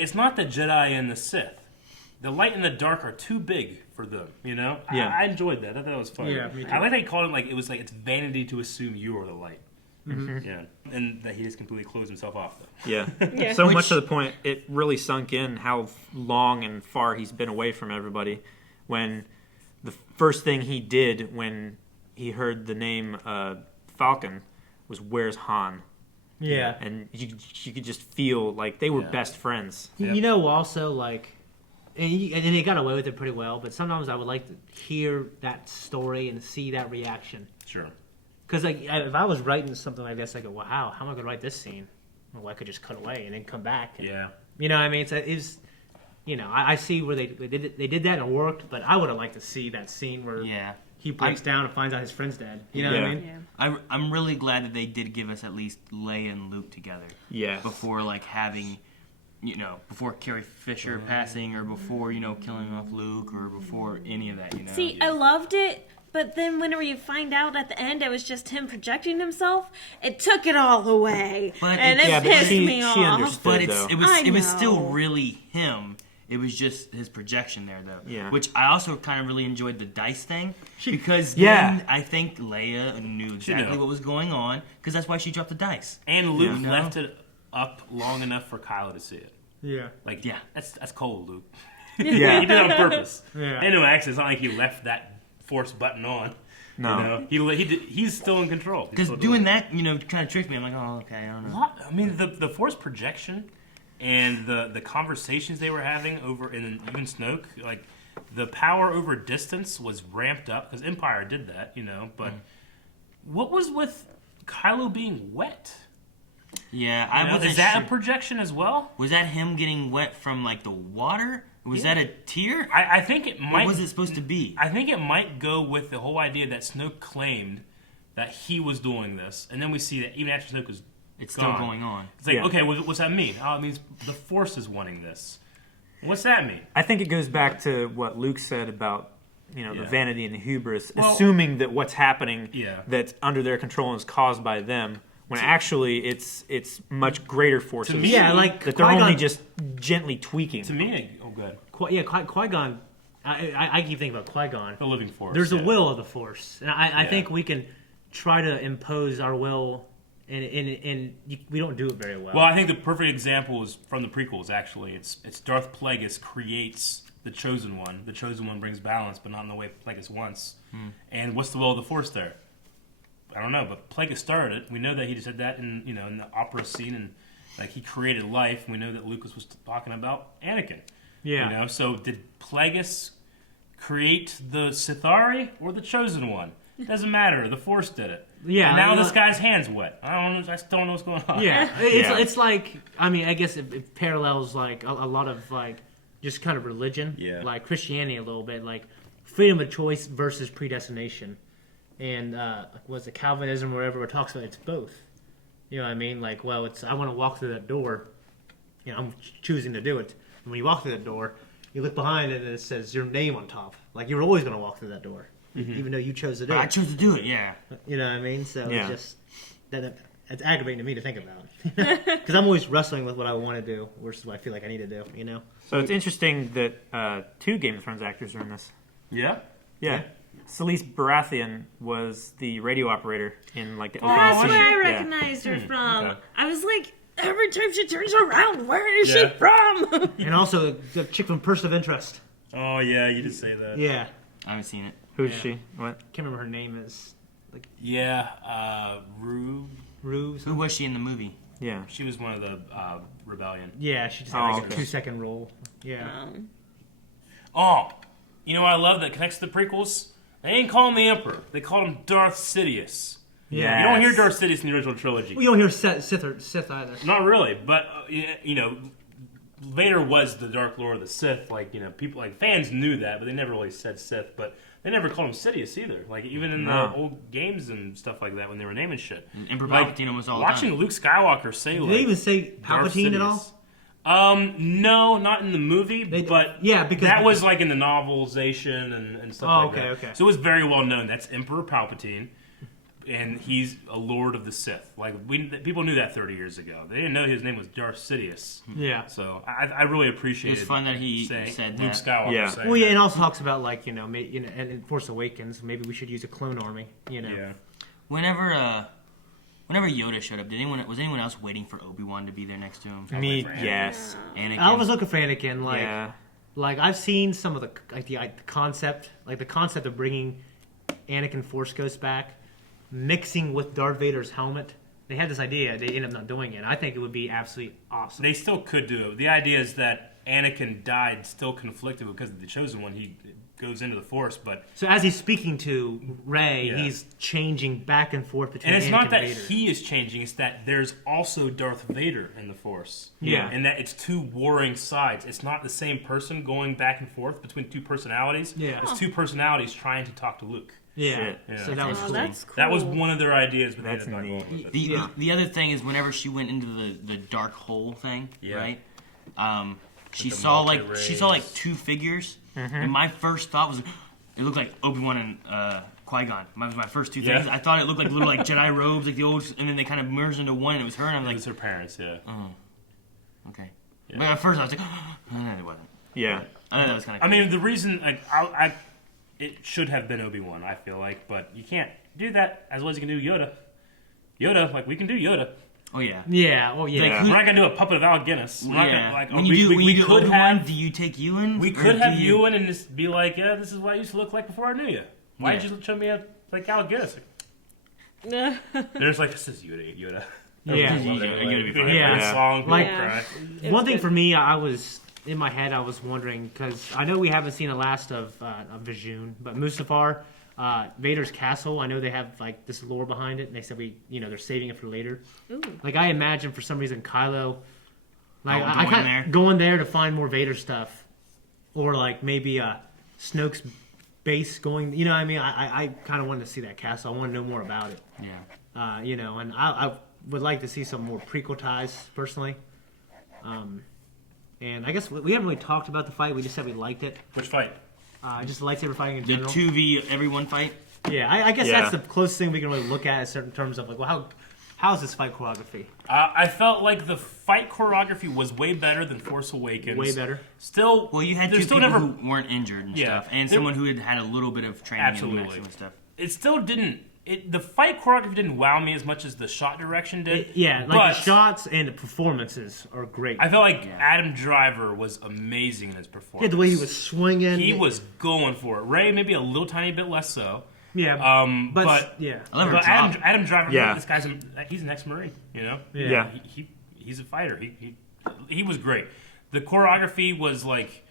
it's not the Jedi and the Sith. The light and the dark are too big for them. Yeah. I enjoyed that. I thought that was fun. Yeah, me too. I like that he called him like it's vanity to assume you are the light. Mm-hmm. Yeah, and that he just completely closed himself off though. Yeah. Yeah. So Which- much to the point, it really sunk in how long and far he's been away from everybody. When the first thing he did when he heard the name Falcon was, "Where's Han?" Yeah. And you could just feel like they were Yeah. best friends. Yep. You know, also like and they got away with it pretty well. But sometimes I would like to hear that story and see that reaction. Sure. Because like, if I was writing something like this, I go, wow, how am I going to write this scene? Well, I could just cut away and then come back. And, Yeah. You know what I mean? It's I see where they did that and it worked, but I would have liked to see that scene where he breaks down and finds out his friend's dead. You know what I mean? Yeah. I'm really glad that they did give us at least Leia and Luke together. Yeah. Before like having, before Carrie Fisher passing, or before killing off Luke, or before any of that. See, I loved it. But then whenever you find out at the end it was just him projecting himself, it took it all away. And it pissed me off. She understood, but it was know. still really him. It was just his projection there, though. Yeah. Which I also kind of really enjoyed the dice thing. Because Yeah. then I think Leia knew exactly what was going on, because that's why she dropped the dice. And Luke left it up long enough for Kylo to see it. Yeah. Like, Yeah. that's cold, Luke. Yeah. He did it on purpose. Yeah. Anyway, actually, it's not like he left that Force button on. No. He's still in control. Because doing that, kind of tricked me. I'm like, oh, okay, I don't know. What? I mean, the Force projection and the conversations they were having over in even Snoke, like the power over distance was ramped up because Empire did that, But what was with Kylo being wet? Yeah, I wasn't Is that sure. a projection as well? Was that him getting wet from like the water? Was that a tear? I think it might. What was it supposed to be? I think it might go with the whole idea that Snoke claimed that he was doing this, and then we see that even after Snoke was It's gone, still going on. It's like, Yeah. okay, what's that mean? Oh, it means the Force is wanting this. What's that mean? I think it goes back to what Luke said about the Yeah. vanity and the hubris, Well- assuming that what's happening Yeah. that's under their control and is caused by them, when actually it's much greater forces. me- Yeah, like that they're only Qui-Gon- just gently tweaking. To me, oh, good. Qui-Gon. I keep thinking about Qui-Gon. The living Force. There's yeah. a will of the Force, and I Yeah. think we can try to impose our will, and we don't do it very well. Well, I think the perfect example is from the prequels. Actually, it's Darth Plagueis creates the Chosen One. The Chosen One brings balance, but not in the way Plagueis wants. And what's the will of the Force there? I don't know, but Plagueis started it. We know that he just did that in the opera scene, and like he created life. We know that Lucas was talking about Anakin. yeah. So did Plagueis create the Sithari or the Chosen One? Doesn't matter. The Force did it. Yeah, And now well- this guy's hand's wet. I still don't know what's going on. Yeah, Yeah. it's like, I mean, I guess it parallels like a lot of like just kind of religion, Yeah. like Christianity a little bit, like freedom of choice versus predestination, and was it Calvinism or whatever it talks about? It's both. You know what I mean? Like, well, it's I want to walk through that door, I'm choosing to do it. And when you walk through that door, you look behind it and it says your name on top. Like you're always going to walk through that door, even though you chose to do I it. chose to do it, yeah. You know what I mean? So Yeah. it's just it's aggravating to me to think about because I'm always wrestling with what I want to do versus what I feel like I need to do. So it's interesting that 2 Game of Thrones actors are in this. Yeah? Yeah. Celeste Baratheon was the radio operator in like the opening That's scene. where I Yeah. recognized her from. okay. I was like, every time she turns around, where is Yeah. she from? And also the chick from Person of Interest. Oh, yeah, you did say that. Yeah, I haven't seen it. Who's Yeah. she? What? can't remember her name is Yeah, Rue. Rue. Who was she in the movie? Yeah. She was one of the Rebellion. Yeah, she just Oh, had like okay. a 2-second role. Yeah. Oh, you know what I love that connects to the prequels? They ain't call him the Emperor. They call him Darth Sidious. Yeah. You don't hear Darth Sidious in the original trilogy. We don't hear Sith either. Not really, but Vader was the Dark Lord of the Sith. Like people like fans knew that, but they never really said Sith. But they never called him Sidious either. Like even in No. the old games and stuff like that when they were naming shit. And Emperor Like, Palpatine almost all the watching time. Luke Skywalker say Did like they even say Darth Palpatine at Sidious. all? No, not in the movie, but yeah, because that was like in the novelization and stuff Oh, like that. okay. So it was very well known. That's Emperor Palpatine, and he's a Lord of the Sith. Like people knew that 30 years ago. They didn't know his name was Darth Sidious. yeah. So I really appreciated. It was fun that he saying, said Luke that. Skywalker. Yeah. saying Well, yeah, that. and also talks about like and in Force Awakens, maybe we should use a clone army. Yeah. Whenever Yoda showed up, was anyone else waiting for Obi-Wan to be there next to him? Me, yes. Anakin. I was looking for Anakin. Like, Yeah. like I've seen some of the concept, like the concept of bringing Anakin Force Ghost back, mixing with Darth Vader's helmet. They had this idea. They ended up not doing it. I think it would be absolutely awesome. They still could do it. The idea is that Anakin died still conflicted because of the Chosen One. He goes into the Force, but So as he's speaking to Rey, Yeah. he's changing back and forth between and it's Anakin not that and Vader. he is changing; it's that there's also Darth Vader in the Force. Yeah. and that it's two warring sides. It's not the same person going back and forth between two personalities. Yeah. It's two personalities trying to talk to Luke. Yeah. Yeah. So that was Oh, cool. that's cool. That was one of their ideas, but That's they ended up not neat. going with it. The other thing is whenever she went into the dark hole thing, Yeah. right? She the saw multi-rays. like two figures, and my first thought was it looked like Obi-Wan and Qui-Gon. That was my first two things. Yeah. I thought it looked like little like Jedi robes, like the old, and then they kind of merged into one, and it was her, and I was It like, was her parents, yeah. okay. Yeah. But at first I was like, no, it wasn't. Yeah. I thought that was kind of. I mean, the reason, like, it should have been Obi-Wan, I feel like, but you can't do that as well as you can do Yoda. Yoda, like, we can do Yoda. Oh yeah. Yeah. Oh yeah. Like, We're not gonna do a puppet of Al Guinness. We're not Yeah. gonna, like, when you do could Obi-Wan, have, do you take Ewan? we or could do have you- Ewan and just be like, yeah, this is what I used to look like before I knew you. Why Yeah. did you show me like Al Guinness? They're just like, this is Yoda. Yeah. Yoda would be fine. Yeah. Yeah. Song, Like- like, cry. One thing good. for me, I was in my head. I was wondering because I know we haven't seen the last of Vijun, but Mustafar, Vader's castle. I know they have like this lore behind it, and they said they're saving it for later. Ooh. Like I imagine for some reason Kylo, like I going kind there? of going there to find more Vader stuff, or like maybe Snoke's base going. You know, what I mean, I kind of wanted to see that castle. I want to know more about it. Yeah. And I would like to see some more prequel ties personally. And I guess we haven't really talked about the fight. We just said we liked it. Which fight? Just the lightsaber fighting in The general. 2v everyone fight. Yeah, I guess Yeah. that's the closest thing we can really look at in certain terms of like, well, how's this fight choreography? I felt like the fight choreography was way better than Force Awakens. Way better. Still, Well, you had there's two still people never. who weren't injured and Yeah. stuff, and There- someone who had had a little bit of training Absolutely. and stuff. It still didn't. The fight choreography didn't wow me as much as the shot direction did. Yeah, like but the shots and the performances are great. I felt like Yeah. Adam Driver was amazing in his performance. Yeah, the way he was swinging. He was going for it. Ray maybe a little tiny bit less so. Yeah, But yeah. I love her But drop. Adam Driver, Yeah. this guy's he's an ex-Marine, you know. Yeah. He's a fighter. He was great. The choreography was like,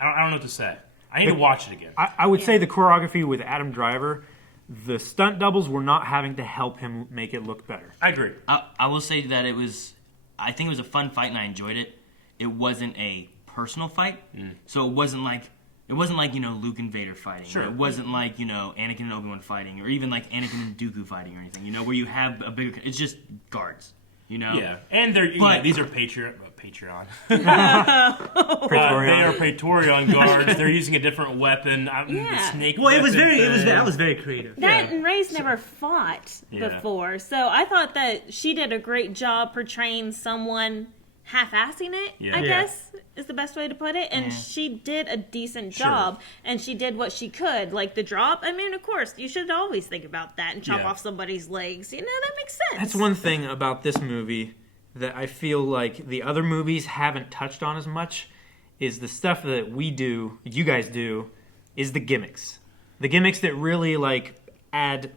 I don't know what to say. I need to watch it again. I would say the choreography with Adam Driver, the stunt doubles were not having to help him make it look better. I agree. I will say that I think it was a fun fight and I enjoyed it. It wasn't a personal fight, so it wasn't like Luke and Vader fighting. Sure. It wasn't like Anakin and Obi-Wan fighting, or even like Anakin and Dooku fighting or anything. Where you have a bigger. It's just guards. Yeah, and they're But- these are Patreon. Praetorian. They are Praetorian guards. They're using a different weapon. The Yeah. snake. Well, it was weapon thing. that was very creative. That and Rey's never fought Yeah. before, so I thought that she did a great job portraying someone half-assing it. Yeah. I Yeah. guess is the best way to put it, and Yeah. she did a decent Sure. job, and she did what she could, like the drop. I mean, of course, you should always think about that and chop Yeah. off somebody's legs. That makes sense. That's one thing about this movie that I feel like the other movies haven't touched on as much is the stuff that you guys do, is the gimmicks. The gimmicks that really like add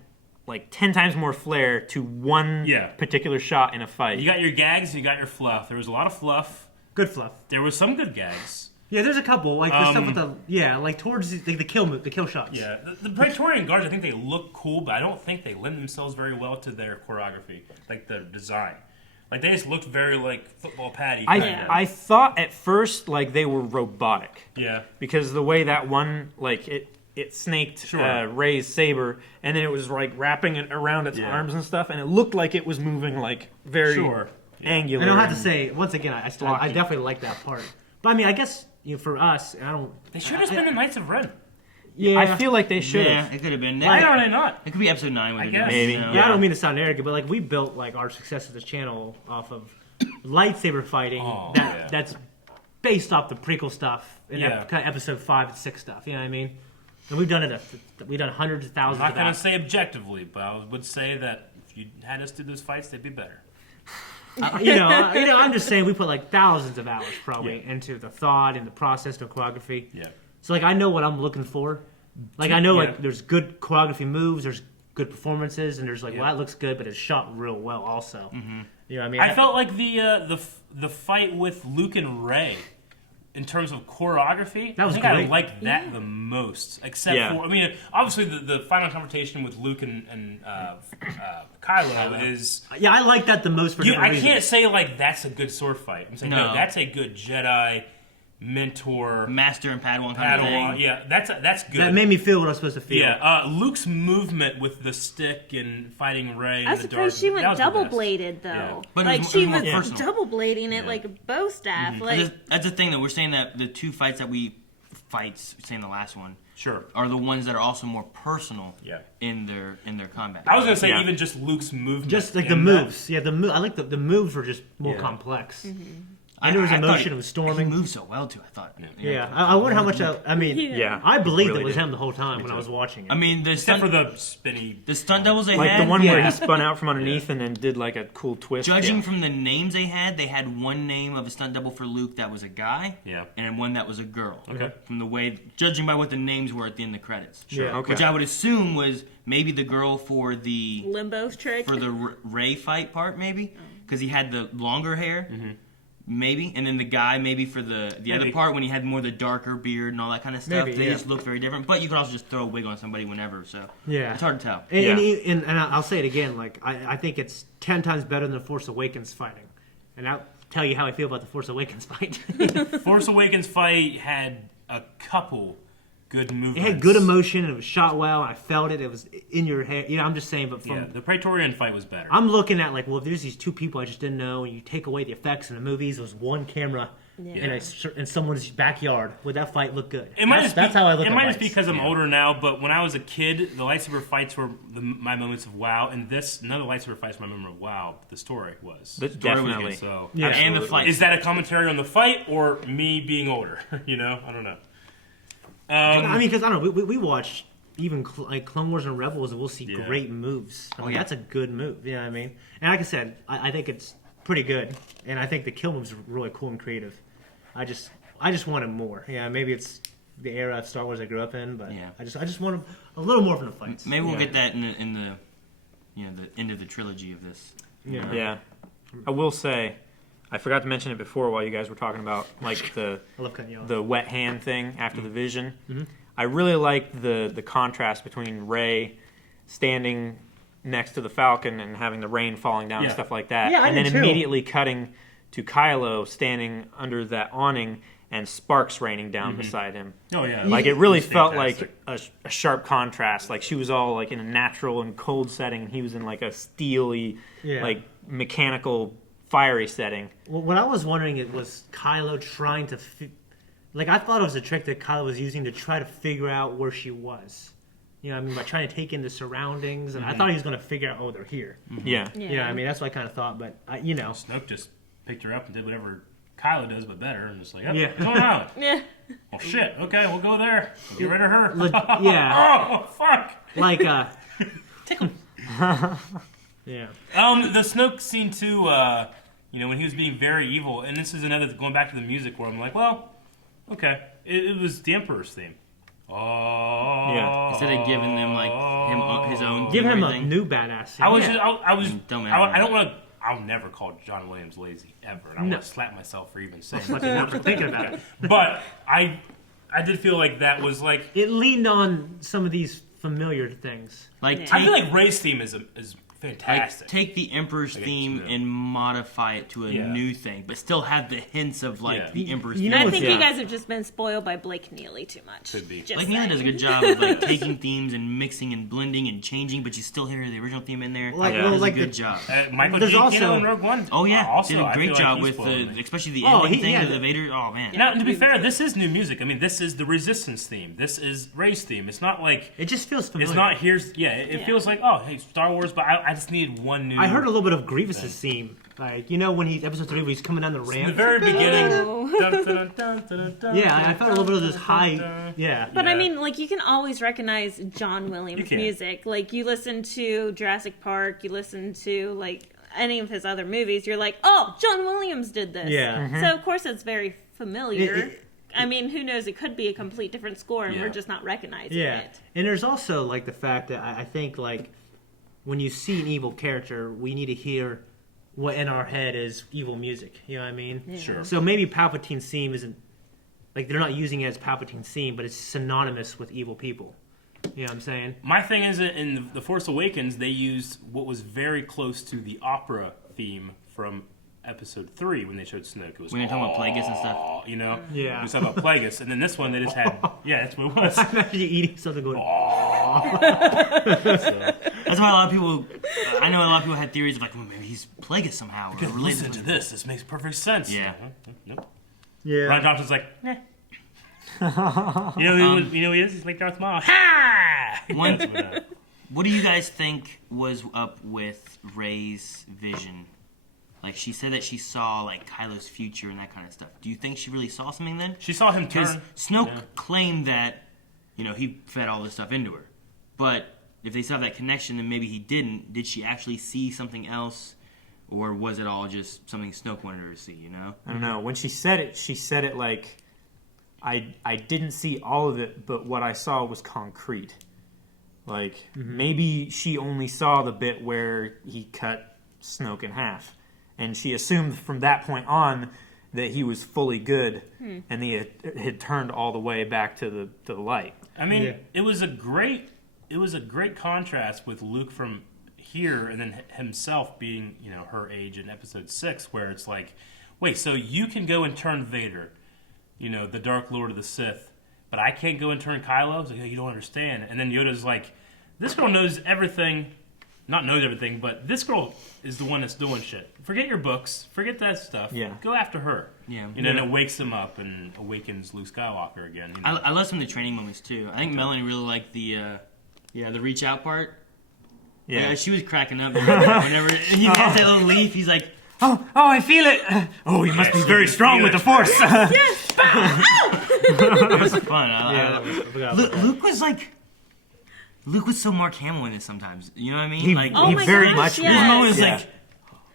like 10 times more flair to one Yeah. particular shot in a fight. You got your gags. You got your fluff. There was a lot of fluff. Good fluff. There was some good gags. Yeah, there's a couple like the stuff with like towards the kill shots. Yeah, the Praetorian guards. I think they look cool, but I don't think they lend themselves very well to their choreography, like the design. Like they just looked very like football patty. kinda. I thought at first like they were robotic. Yeah. Because the way that one, like, it snaked Sure. Rey's saber, and then it was, like, wrapping it around its Yeah. arms and stuff, and it looked like it was moving, like, very Sure. angular. And I'll have to and- say once again, I Blocky. definitely like that part. But I mean, I guess for us, I don't. They should have been the Knights of Ren. Yeah, I feel like they should Yeah, have. it could have been. Why are they not? It could be episode 9. I guess. Maybe. Yeah, I don't mean to sound arrogant, but like we built like our success of this channel off of lightsaber fighting. Oh, that yeah. that's based off the prequel stuff in Yeah. kind of episode 5 and 6 stuff. You know what I mean? And we've done it. We've done hundreds of I'm thousands not of going to hours. say objectively, but I would say that if you had us do those fights, they'd be better. I'm just saying we put like thousands of hours probably Yeah. into the thought and the process of choreography. Yeah. So like I know what I'm looking for. Like I know Yeah. like there's good choreography moves, there's good performances, and there's like Yeah. well that looks good, but it's shot real well also. You know what I mean? I felt like the fight with Luke and Rey, in terms of choreography, That was I think great. I liked that the most. Except for, I mean, obviously the final confrontation with Luke and Kylo is. Yeah, I like that the most for different I reasons. can't say like that's a good sword fight. I'm saying no, No. that's a good Jedi mentor. Master and Padawan kind of Padawan, thing. yeah, that's good. That made me feel what I was supposed to feel. Yeah, Luke's movement with the stick and fighting Rey. I in the dark, suppose she that went was the double best. bladed though. Yeah. But like it was she more was personal. double blading it like a bow staff. Like That's the thing that we're saying that the two fights that we saying the last one, Sure. are the ones that are also more personal. Yeah. In their combat. I was gonna say Yeah. even just Luke's movement, Just like the in that- moves. Yeah, I like the moves were just more Yeah. complex. Mm-hmm. And there was I thought emotion, it was storming. He moved so well too. I thought. Yeah, I wonder how much. I mean, Yeah. I believed Really it was did. him the whole time when I was watching it. I mean, Except for the spinny. the stunt doubles they Like had. the one where yeah. he spun out from underneath and then did like a cool twist. Judging Yeah. from the names they had one name of a stunt double for Luke that was a guy, Yeah. and one that was a girl. Okay. From the way, judging by what the names were at the end of the credits. Sure. Okay. Which I would assume was maybe the girl for the limbo trick. Ray fight part, maybe because he had the longer hair. Mm-hmm. Maybe, and then the guy maybe for the other Maybe. part when he had more the darker beard and all that kind of stuff. Maybe, They yeah. just look very different. But you could also just throw a wig on somebody whenever, so Yeah. it's hard to tell. And I'll say it again. Like I think it's 10 times better than the Force Awakens fighting, and I'll tell you how I feel about the Force Awakens fight. Force Awakens fight had a couple good movements. It had good emotion. And it was shot well. I felt it. It was in your head. You know, I'm just saying. But from Yeah, the Praetorian fight was better. I'm looking at like, well, if there's these two people I just didn't know, and you take away the effects in the movies, it was one camera in someone's backyard. Would that fight look good? It might just That's be, how I look it at might just be fights. because I'm older now, but when I was a kid, the lightsaber fights were my moments of wow, and none of the lightsaber fights were my moment of wow, but the story was. But Story was definitely. good, So, Yeah. And the Absolutely. fight. is that a commentary on the fight or me being older? You know, I don't know. I mean, because I don't know. We watch even like Clone Wars and Rebels, and we'll see Yeah. great moves. I mean, yeah. that's a good move. You know what I mean? And like I said, I think it's pretty good, and I think the kill moves are really cool and creative. I just wanted more. Yeah, maybe it's the era of Star Wars I grew up in, but Yeah. I just wanted a little more from the fights. Maybe we'll Yeah. get that in the the end of the trilogy of this. Yeah. Yeah. I will say, I forgot to mention it before while you guys were talking about like I love cutting you off. the wet hand thing after the vision. I really liked the contrast between Rey standing next to the Falcon and having the rain falling down and Yeah. stuff like that, Yeah, I and did then too. immediately cutting to Kylo standing under that awning and sparks raining down beside him. Oh yeah, Like it really was felt fantastic. like a sharp contrast. Like she was all like in a natural and cold setting, and he was in like a steely, Yeah. like mechanical, fiery setting. Well, what I was wondering it was Kylo trying to, like I thought it was a trick that Kylo was using to try to figure out where she was. You know, what I mean, by trying to take in the surroundings, and I thought he was going to figure out, oh, they're here. Yeah. Yeah, I mean that's what I kind of thought, but you know, Snoke just picked her up and did whatever Kylo does, but better, and just like, yep, Yeah. it's on an island. Yeah. Well, shit. Okay, we'll go there. We'll get rid of her. yeah, Oh, fuck. like yeah, The Snoke scene too. When he was being very evil, and this is another going back to the music where I'm like, well, okay, it was the Emperor's theme. Oh, Yeah. Instead of giving them like his own. give him a everything. new badass. I was yeah. just, I was, Don't I don't want to. I'll never call John Williams lazy ever. And I No. want to slap myself for even saying Like, that. not for thinking about it. But I did feel like that was like. It leaned on some of these familiar things. Like Yeah. I take, feel like Ray's theme is fantastic. take the Emperor's Like, theme yeah. and modify it to a Yeah. new thing, but still have the hints of like Yeah. the Emperor's You theme. know I think Yeah. you guys have just been spoiled by Blake Neely too much. Could be. Just Like Neely does a saying. good job of like taking themes and mixing and blending and changing, but you still hear the original theme in there. Like- He well, does like a good the- job. Michael There's Giacchino also- in Rogue One. Oh yeah, also, did a I great feel job like with he's spoiling me. especially the Oh, ending thing yeah, of the Vader. Oh man, Now, to be fair, this is new music. I mean, this is the Resistance theme. This is Ray's theme. It's not like It just feels familiar. it's not here's. Yeah, it Yeah. feels like oh, hey, Star Wars. But I just needed one new. I heard a little bit of Grievous's theme, like when he's episode 3 when he's coming down the in the ramp. very beginning. Oh. Dun, dun, dun, dun, dun, dun, Yeah, I felt a little bit of this dun, high. dun. Yeah, But I Yeah. mean, like, you can always recognize John You Williams can. music. Like, you listen to Jurassic Park, you listen to, like, any of his other movies, you're like, oh, John Williams did this. Yeah. So, of course, it's very familiar. It- I mean, who knows? It could be a complete different score, and Yeah. we're just not recognizing yeah. it. And there's also like the fact that I think like when you see an evil character, we need to hear what in our head is evil music. You know what I mean? Yeah. Sure. So maybe Palpatine's theme isn't like they're not using it as Palpatine's theme, but it's synonymous with evil people. You know what I'm saying? My thing is, in The Force Awakens, they used what was very close to the opera theme from Episode 3 when they showed Snoke. It was When you're talking about Plagueis and stuff. You know? Yeah. It was talking about Plagueis. And then this one, they just had... Yeah, that's what it was. I'm actually eating something going. That's why a lot of people. I know a lot of people had theories of like, well, maybe he's Plagueis somehow. Or related Listen to this. This makes perfect sense. Yeah. Nope. Yeah. Ryan Johnson's like, nah. You know who he is? He's like Darth Maul. Ha! One, That's what, what do you guys think was up with Rey's vision? Like, she said that she saw like Kylo's future and that kind of stuff. Do you think she really saw something then? she saw him Because turn. Snoke Yeah. claimed that, he fed all this stuff into her. But if they saw that connection, then maybe he didn't. Did she actually see something else? Or was it all just something Snoke wanted her to see, I don't know. When she said it like, I didn't see all of it, but what I saw was concrete. Like, maybe she only saw the bit where he cut Snoke in half. And she assumed from that point on that he was fully good, and he had turned all the way back to the light. I mean, Yeah. it was a great contrast with Luke from here, and then himself being her age in Episode 6, where it's like, wait, so you can go and turn Vader, the Dark Lord of the Sith, but I can't go and turn Kylo? It's like, you don't understand. And then Yoda's like, this girl knows everything. Not knows everything, but this girl is the one that's doing shit. Forget your books. Forget that stuff. Yeah. Go after her. Yeah. And then it wakes him up and awakens Luke Skywalker again. I love some of the training moments too. I think Melanie really liked the reach out part. Yeah. She was cracking up whenever he gets that little leaf. He's like, Oh, I feel it. Oh, you must be very strong with the Force. it was fun. Yeah, I forgot about that. Luke was so Mark Hamill in this sometimes. You know what I mean? He, like, Oh he my very gosh, much yes. this moment was Yeah. like,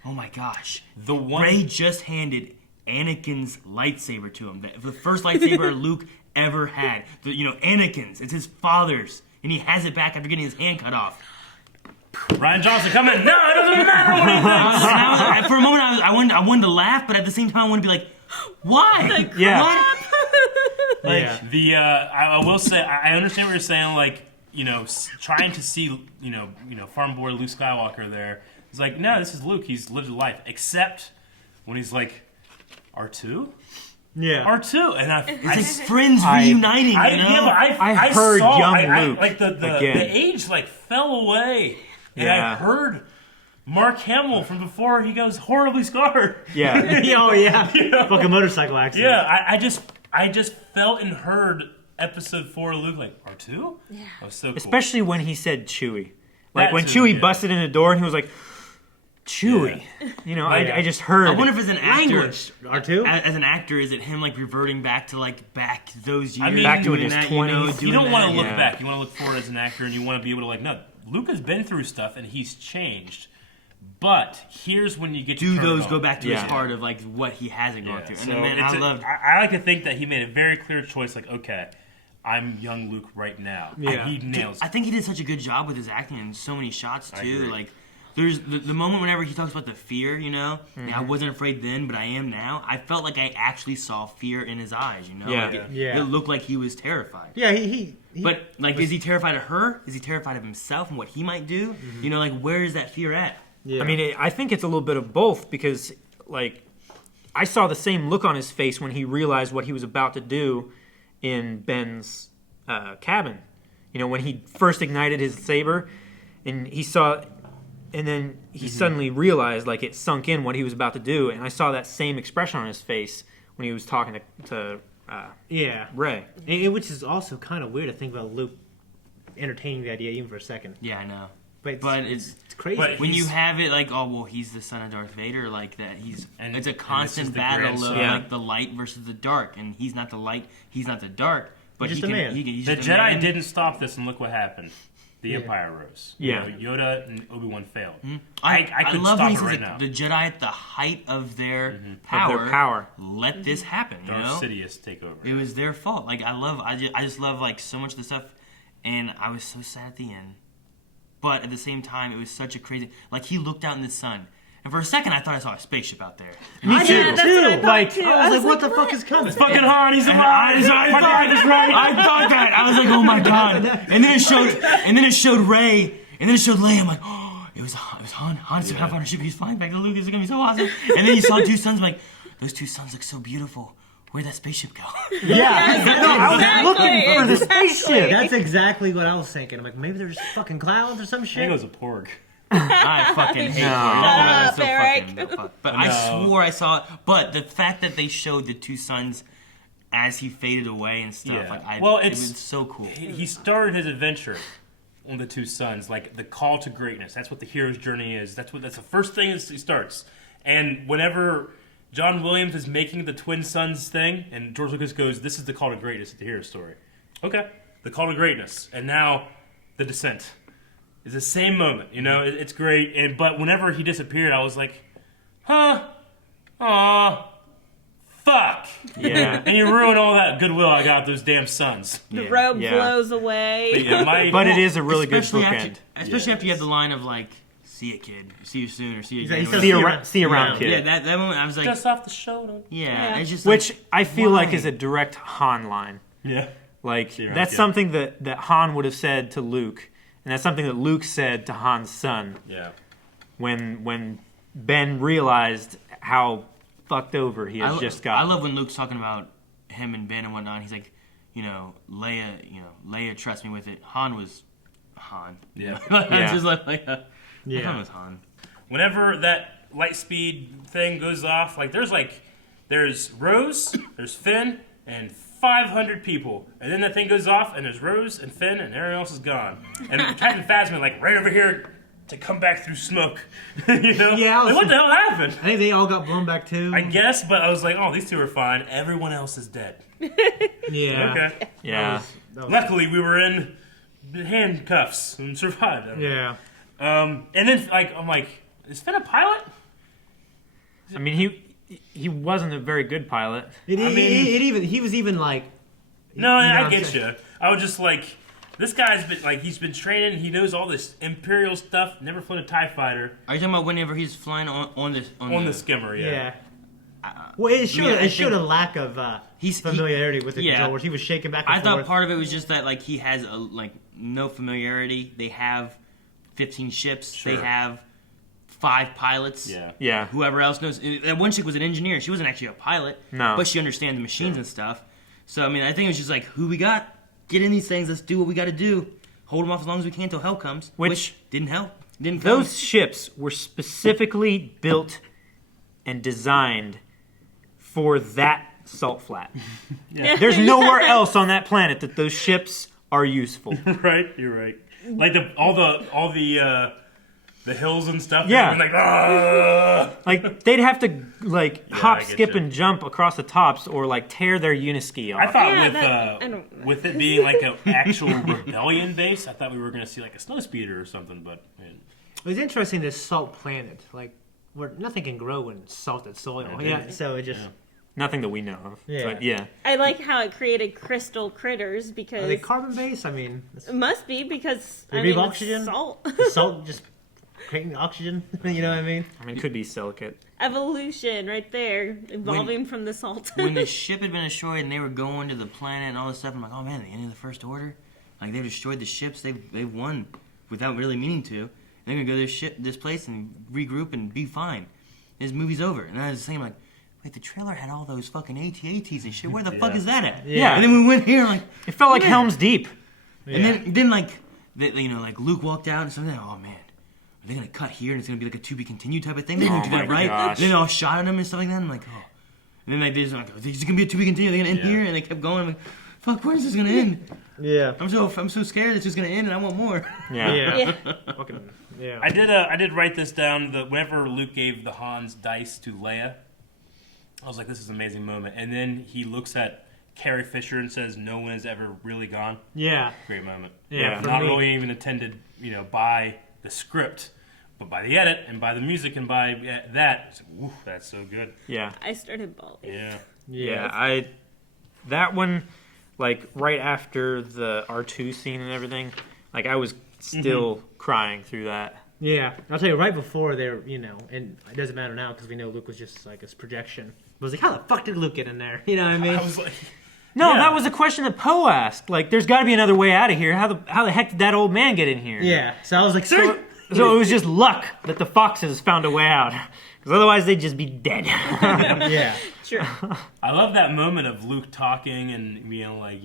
oh my gosh. The one Rey just handed Anakin's lightsaber to him. The first lightsaber Luke ever had. Anakin's. It's his father's. And he has it back after getting his hand cut off. Ryan Johnson come in. No, it doesn't matter what he thinks. For a moment, I wanted to laugh, but at the same time, I wanted to be like, why? Yeah. What? Like, Yeah. I will say I understand what you're saying. Like trying to see farm boy Luke Skywalker there. It's like no, this is Luke. He's lived a life. Except when he's like R2. Yeah. R2, and It's like friends reuniting, I heard saw, young Luke like the again. age fell away, and Yeah. I heard Mark Hamill from before. He goes horribly scarred. Yeah. Oh yeah. Fucking motorcycle accident. Yeah, I just felt and heard Episode 4 Luke like R2. Yeah. That was so cool. Especially when he said Chewie. Like That when too, Chewie yeah. busted in the door and he was like, Chewie. Yeah. I just heard. I wonder if as an actor, Language. R2? as an actor, is it him like reverting back to back those years? I mean, Back to doing his that, 20s. You don't want to look Yeah. back. You want to look forward as an actor, and you want to be able to no, Luke has been through stuff and he's changed. But here's when you get to Do turn those it go on. back to Yeah. his heart of what he hasn't gone Yeah, through? so And man, it's I loved. I like to think that he made a very clear choice. Like, okay, I'm young Luke right now. Yeah. He nails I it. think he did such a good job with his acting in so many shots I too. agree. Like, there's the moment whenever he talks about the fear. Yeah, Mm-hmm. I wasn't afraid then, but I am now. I felt like I actually saw fear in his eyes. Yeah. Like, Yeah. it looked like he was terrified. Yeah, he But is he terrified of her? Is he terrified of himself and what he might do? Where is that fear at? yeah. I mean, I think it's a little bit of both because, I saw the same look on his face when he realized what he was about to do in Ben's cabin. When he first ignited his saber, and he saw, and then he suddenly realized, it sunk in what he was about to do, and I saw that same expression on his face when he was talking to yeah. Rey. Which is also kind of weird to think about Luke entertaining the idea even for a second. Yeah, I know. But it's crazy. but- when you He's- have it he's the son of Darth Vader, like that. And- It's a and this constant is the battle grandson. of Yeah. the light versus the dark, and he's not the light, he's not the dark, but He's he just a can. man. He's The just a Jedi man. didn't stop this, and look what happened. The Yeah. Empire rose. Yeah. Yoda and Obi-Wan failed. I could love stop when he it says right that now. the Jedi at the height of their power. let this happen. Darth Sidious take over. It was their fault. I just love so much of the stuff, and I was so sad at the end. But at the same time, it was such a crazy. He looked out in the sun, And for a second, I thought I saw a spaceship out there. Me too. Yeah, that's what I thought, Like, too. I was like, what the fuck is coming? Fucking Han, he's And alive. I thought that. I was like, oh my god. And then it showed Rey, and then it showed Leia. I'm like, oh, it was Han. Han still have on her ship. He's flying back to Luke. This is gonna be so awesome. And then you saw two suns. I'm like, those two suns look so beautiful. Where'd that spaceship go? Yeah, no, I was looking for the spaceship. That's Exactly. exactly what I was thinking. I'm like, maybe they're just fucking clouds or some I think shit. it was a porg. I fucking hate No. Porg. Shut up, Eric. But No. I swore I saw it. But the fact that they showed the two suns as he faded away and stuff, Yeah. it was so cool. He started his adventure on the two sons, like the call to greatness. That's what the hero's journey is. That's the first thing he starts. And whenever John Williams is making the twin sons thing, and George Lucas goes, "This is the call to greatness of the hero story." Okay, the call to greatness, and now the descent. It's the same moment, you know. It's great, but whenever he disappeared, I was like, "Huh, aw, fuck." Yeah. And you ruin all that goodwill I got with those damn sons. The robe Yeah. blows away. But yeah, But it is a really good Especially bookend. Especially after you have the line of like, "See you, kid. See you soon," or "See you He again." says, See you around, Yeah. kid. Yeah, that moment I was like, Just off the shoulder. yeah, it's just Which like, I feel like why? is a direct Han line. Yeah. Like, See you around, that's kid. something that Han would have said to Luke, and that's something that Luke said to Han's son Yeah. when Ben realized how fucked over he has just got. I love when Luke's talking about him and Ben and whatnot. He's like, Leia, trust me with it. Han was Han. Yeah. It's just like Yeah. Han was Han. Whenever that light speed thing goes off, there's Rose, there's Finn, and 500 people. And then that thing goes off, and there's Rose and Finn, and everyone else is gone. And Captain Phasma, right over here to come back through smoke. You know? Yeah, I was- Like, what the hell happened? I think they all got blown back too. I guess, but I was like, oh, these two are fine. Everyone else is dead. Yeah. Okay. yeah. That was- Luckily, we were in handcuffs and survived. Yeah. And then, I'm like, is Finn a pilot? I mean, he wasn't a very good pilot. He was even like. No, You know I what I'm get saying? you. I was just like, this guy's been he's been training. He knows all this Imperial stuff. Never flown a TIE fighter Are you talking about whenever he's flying on the skimmer. Yeah. Yeah. Well, it showed I it showed think a lack of he's- familiarity with the yeah. controllers. He was shaking back and I forth. thought part of it was just that he has no familiarity. They have 15 ships. Sure. They have 5 pilots. Yeah. Yeah. Whoever else knows. That one chick was an engineer. She wasn't actually a pilot. No. But she understands the machines and stuff. So, I mean, I think it was just who we got? Get in these things. Let's do what we got to do. Hold them off as long as we can until hell comes. Which didn't help. Didn't come. Those ships were specifically built and designed for that salt flat. Yeah. There's nowhere else on that planet that those ships are useful. Right. You're right. Like all the hills and stuff. Yeah. Like, ah! Like they'd have to hop, I get skip, you. and jump across the tops, or tear their uniski off. I thought Yeah, I don't- with it being an actual rebellion base, I thought we were going to see a snow speeder or something. But It was interesting, this salt planet, where nothing can grow in salted soil. Yeah, so it just. Nothing that we know of. Yeah. But yeah. I like how it created crystal critters because Are they carbon based? I mean, it must be because They I breathe mean, oxygen? it's salt. the salt just creating oxygen. You know what I mean? I mean, it could be silicate. Evolution right there, evolving from the salt. When the ship had been destroyed and they were going to the planet and all this stuff, I'm like, oh man, the end of the First Order? They've destroyed the ships. They've won without really meaning to. They're going to go to this place and regroup and be fine. This movie's over. And I was thinking, wait, the trailer had all those fucking AT-ATs and shit. Where the fuck is that at? Yeah. And then we went here, It felt like Man. Helm's Deep. and then Luke walked out and something. Oh man, are they gonna cut here and it's gonna be a to be continued type of thing? They didn't do Oh that my right. gosh. Then they all shot at him and stuff like that. I'm like, oh. And then they're just is it gonna be a to be continued? Are they gonna end Yeah. here? And they kept going. I'm like, fuck, when is this gonna end? Yeah. I'm so scared it's just gonna end and I want more. Yeah. Yeah. Fucking, yeah. I did write this down. Whenever Luke gave the Han's dice to Leia, I was like, this is an amazing moment. And then he looks at Carrie Fisher and says, no one has ever really gone. Yeah. Great moment. Yeah. For Not me. really even intended, by the script, but by the edit and by the music and by that. It's like, ooh, that's so good. Yeah. I started bawling. Yeah. Yeah. That one, right after the R2 scene and everything, I was still crying through that. Yeah, I'll tell you, right before they're, and it doesn't matter now because we know Luke was just like his projection. But I was like, how the fuck did Luke get in there? You know what I mean? I was like, No, yeah. that was a question that Poe asked. Like, there's got to be another way out of here. How the heck did that old man get in here? Yeah, so I was like, sir. So it was just luck that the foxes found a way out. Because otherwise they'd just be dead. Yeah. True. I love that moment of Luke talking and being like,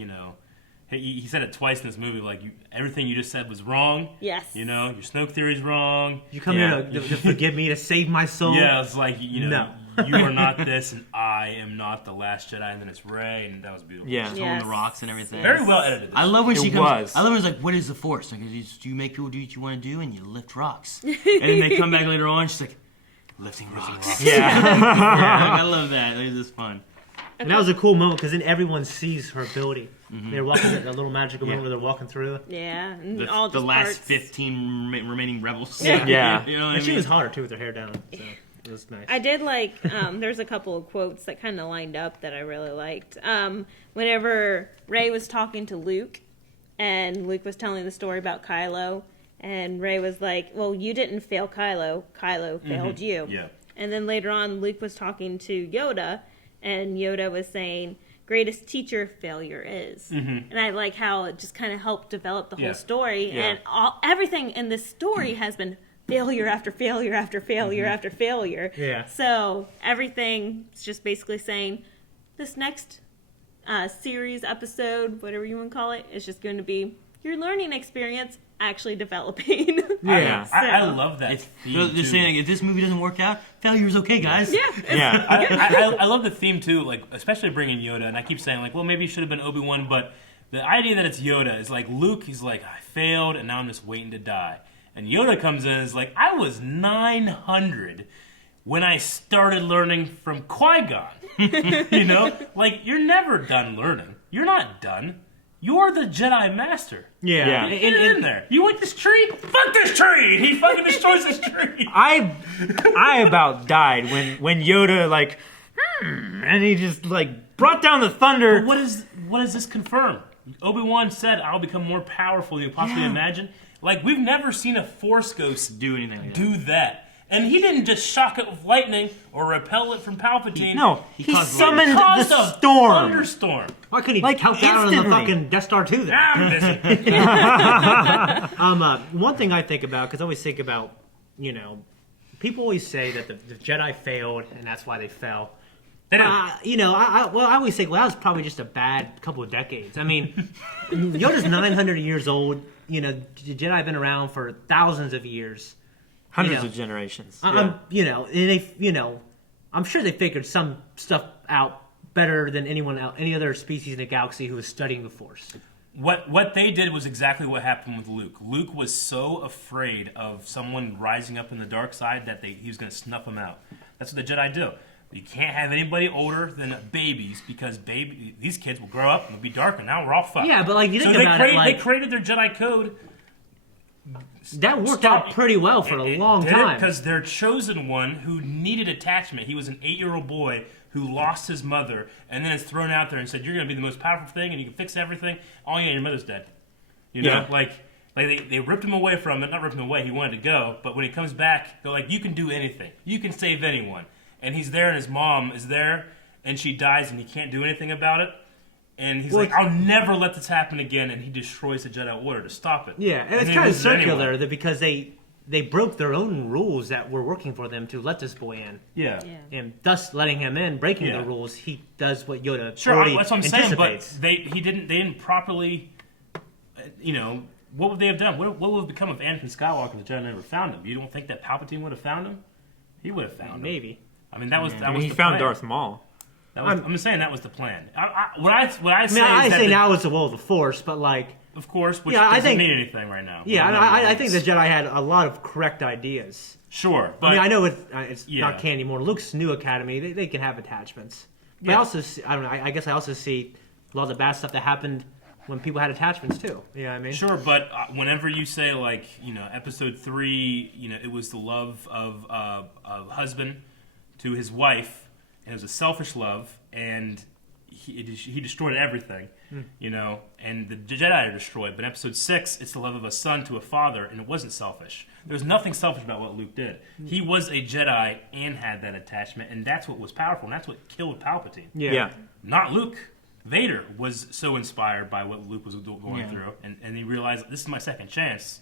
he said it twice in this movie, like, everything you just said was wrong. Yes. Your Snoke theory's wrong. You come here to forgive me, to save my soul? Yeah, it's like, No. you are not this, and I am not the last Jedi, and then it's Rey, and that was beautiful. Yeah. Holding Yes. the rocks and everything. Very well edited. I love when It she comes. was. I love when it's like, "What is the Force?" Like, you make people do what you want to do, and you lift rocks. And then they come back later on, she's like, "Lifting rocks." Yeah. Yeah, I love that. It's just fun. And that was a cool moment because then everyone sees her ability. They're walking that little magical moment where they're walking through. Yeah. And The, all the just last parts. 15 remaining rebels. Yeah. Yeah. You know what I And she mean? was hotter too with her hair down. So it was nice. I did like, there's a couple of quotes that kind of lined up that I really liked. Whenever Rey was talking to Luke, and Luke was telling the story about Kylo, and Rey was like, well, you didn't fail Kylo. Kylo failed you. Yeah. And then later on, Luke was talking to Yoda, and Yoda was saying, greatest teacher failure is. And I like how it just kind of helped develop the Yeah. whole story. Yeah. And everything in this story has been failure after failure after failure after failure. Yeah. So everything is just basically saying this next series, episode, whatever you want to call it, is just going to be your learning experience actually developing. Yeah. I So- love that It's, theme, they're too. saying, if this movie doesn't work out, failure's okay, guys. Yeah. Yeah. I love the theme too, like especially bringing Yoda, and I keep saying like, well, maybe it should have been Obi-Wan, but the idea that it's Yoda is like Luke. He's like, I failed, and now I'm just waiting to die. And Yoda comes in and is like, I was 900 when I started learning from Qui-Gon. Like you're never done learning. You're not done. You're the Jedi Master. Yeah. Yeah. Get in there. You want this tree? Fuck this tree! He fucking destroys this tree. I about died when Yoda and he just brought down the thunder. What does this confirm? Obi-Wan said, I'll become more powerful than you possibly imagine. Like, we've never seen a Force Ghost Do anything like that. do that. And he didn't just shock it with lightning or repel it from Palpatine. No, He he caused summoned He caused the a storm. thunderstorm. Why couldn't he Like, count down on the instantly. fucking Death Star 2 then? I'm busy. One thing I think about, because I always think about, people always say that the Jedi failed and that's why they fell. They don't. I always think, well, that was probably just a bad couple of decades. I mean, Yoda's 900 years old. The Jedi have been around for thousands of years. Hundreds Yeah. of generations. And I'm sure they figured some stuff out better than anyone else, any other species in the galaxy who was studying the Force. What they did was exactly what happened with Luke. Luke was so afraid of someone rising up in the dark side that he was going to snuff them out. That's what the Jedi do. You can't have anybody older than babies because these kids will grow up and they'll be dark, and now we're all fucked. Yeah, but you so think they about created, it, they created their Jedi code. that worked out pretty well for a long time. Because their chosen one who needed attachment, he was an 8-year-old boy who lost his mother, and then is thrown out there and said, "You're going to be the most powerful thing, and you can fix everything. All you need, your mother's dead." Yeah. Like they ripped him away from it. Not ripped him away. He wanted to go, but when he comes back, they're like, "You can do anything. You can save anyone." And he's there, and his mom is there, and she dies, and he can't do anything about it. And he's like, "I'll never let this happen again." And he destroys the Jedi Order to stop it. Yeah, and it's then kind he of loses anyway. circular that because they broke their own rules that were working for them to let this boy in, Yeah. Yeah. and thus letting him in, breaking Yeah. the rules. He does what Yoda Sure, already that's what I'm saying. But anticipates. they didn't properly, what would they have done? What would have become of Anakin Skywalker if the Jedi never found him? You don't think that Palpatine would have found him? He would have found him. Maybe. I mean, that was He the found plan. Darth Maul. I'm just saying that was the plan. What I say I is say that now it's the will of the Force, but of course, which Yeah, I doesn't think- mean anything right now. yeah, No, I no, think the Jedi had a lot of correct ideas. Sure, but I mean, I know it's Yeah. not canon anymore. Luke's new academy, they can have attachments. But I Yeah. also, I don't know. I guess I also see a lot of the bad stuff that happened when people had attachments too. You know what I mean? Sure, but whenever you say episode 3, it was the love of a husband to his wife, and it was a selfish love, and he destroyed everything, you know, and the Jedi are destroyed. But in Episode 6, it's the love of a son to a father, and it wasn't selfish. There was nothing selfish about what Luke did. He was a Jedi and had that attachment, and that's what was powerful, and that's what killed Palpatine. Yeah. Not Luke. Vader was so inspired by what Luke was going through, and he realized, this is my second chance.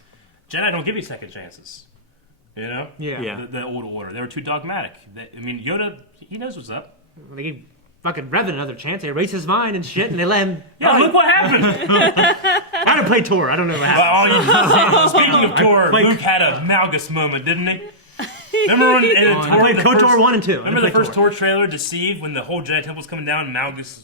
Jedi don't give you second chances. You know? Yeah. The old order. They were too dogmatic. I mean, Yoda, he knows what's up. They gave fucking Revan another chance. They erased his mind and shit, and they let him. Yeah, look what happened! I didn't play Tor. I don't know what happened. Well, speaking of Tor, Luke had a Malgus moment, didn't he? Remember when I played KOTOR 1 and 2. Remember the first Tor trailer, Deceive, when the whole Jedi Temple's coming down and Malgus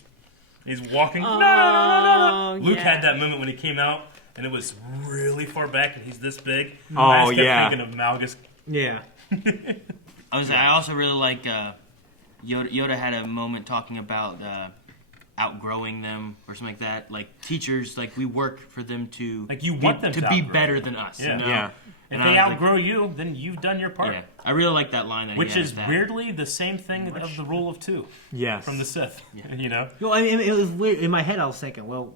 is walking? Luke had that moment when he came out, and it was really far back, and he's this big. I just kept thinking of Malgus. Yeah. I also really like Yoda had a moment talking about outgrowing them or something like that. Like teachers, like we work for them to Like you want them to be outgrow better you. than us. Yeah. You know? Yeah. If they outgrow you, then you've done your part. Yeah. I really like that line. That Which he is has that. weirdly the same thing of the rule of two Yes. from the Sith. You know? Well, I mean, it was weird. In my head, I was thinking, well,